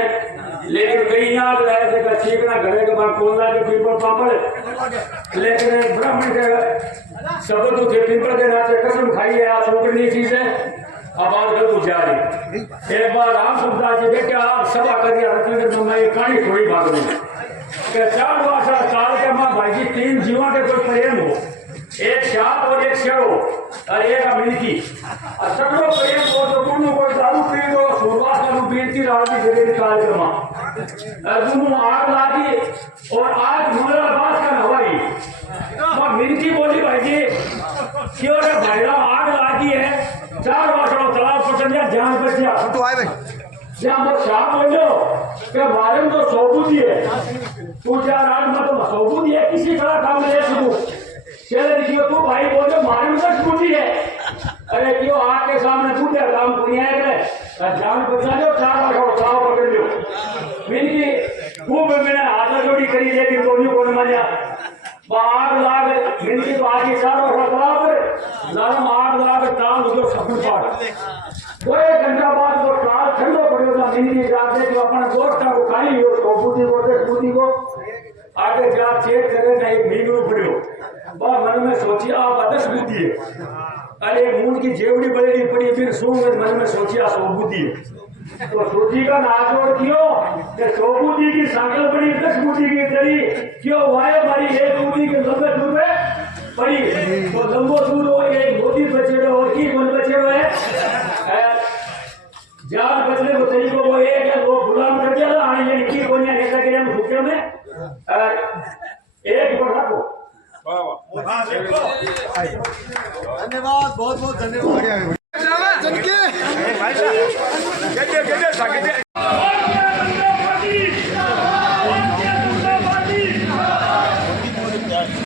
लेकिन कई यहाँ ऐसे का ठीक ना घरे के बाद खोल के पिंपल पापड़, लेकिन ब्राह्मण के शब्द उठे पिंपल के नाचे कसम खाई है आप छोकरी चीज है। अब आज गलत जा रही एक बार राम सुखदास जी बेटे आप सभा करिए रत्नगर में मैं कहानी थोड़ी बात नहीं कि 4 वर्ष काल के माँ भाई जी 3 जीवा के कोई प्रेम हो, एक शाप और एक शेरो और एक अमरीकी और सगड़ो प्रेम हो तो दोनों कोई दारू पी दो सुरवास का पीती राजी जगह काल के माँ दोनों आग लागी और आज मुरादाबाद का हवाई और मिर्ची बोली भाई जी क्यों रे भाई आग लागी है 4 वर्ष तालाब पकड़ लिया ध्यान बच गया तो आए भाई जहाँ वो शाप बोलो कि बारे में तो सौबूती है पूजा रात में तो सौबूती है किसी तरह काम ले शुरू चले देखियो तू भाई बोलो मारे में तो छूटी है अरे क्यों आग के सामने पूजा काम पुनिया है जान बचा लो 4 वर्ष तालाब पकड़ लो मिनकी खूब मैंने हाथ जोड़ी करी लेकिन दोनों को न मानिया आग लाग मिनती बाकी चारों बराबर नरम 8 लाख टांग जो सफल पाट वो 1 घंटा बाद वो कार ठंडो पड़ो था मिनती जाते जो अपना दोस्त को खाई हो तो बुद्धि को दे बुद्धि को आगे जा चेक करे नहीं मीनू पड़ो वह मन में सोची आप अदस बुद्धि है अरे मूड की जेवड़ी बड़ी पड़ी फिर सूंघ मन में सोची आ सो बुद्धि है तो सूची का नाचोड़ क्यों कि सोबूदी की सांकल बड़ी 10 बूदी की करी क्यों वाय मारी 1 बूदी के लंबे दूर में पड़ी तो लंबो दूर हो एक मोदी बचेड़ो और की कौन बचेड़ो है जान बचने को तरीको वो एक है वो गुलाम कर दिया था आने ये की कोनिया नेता के हम भूखे में एक पर रखो धन्यवाद बहुत बहुत धन्यवाद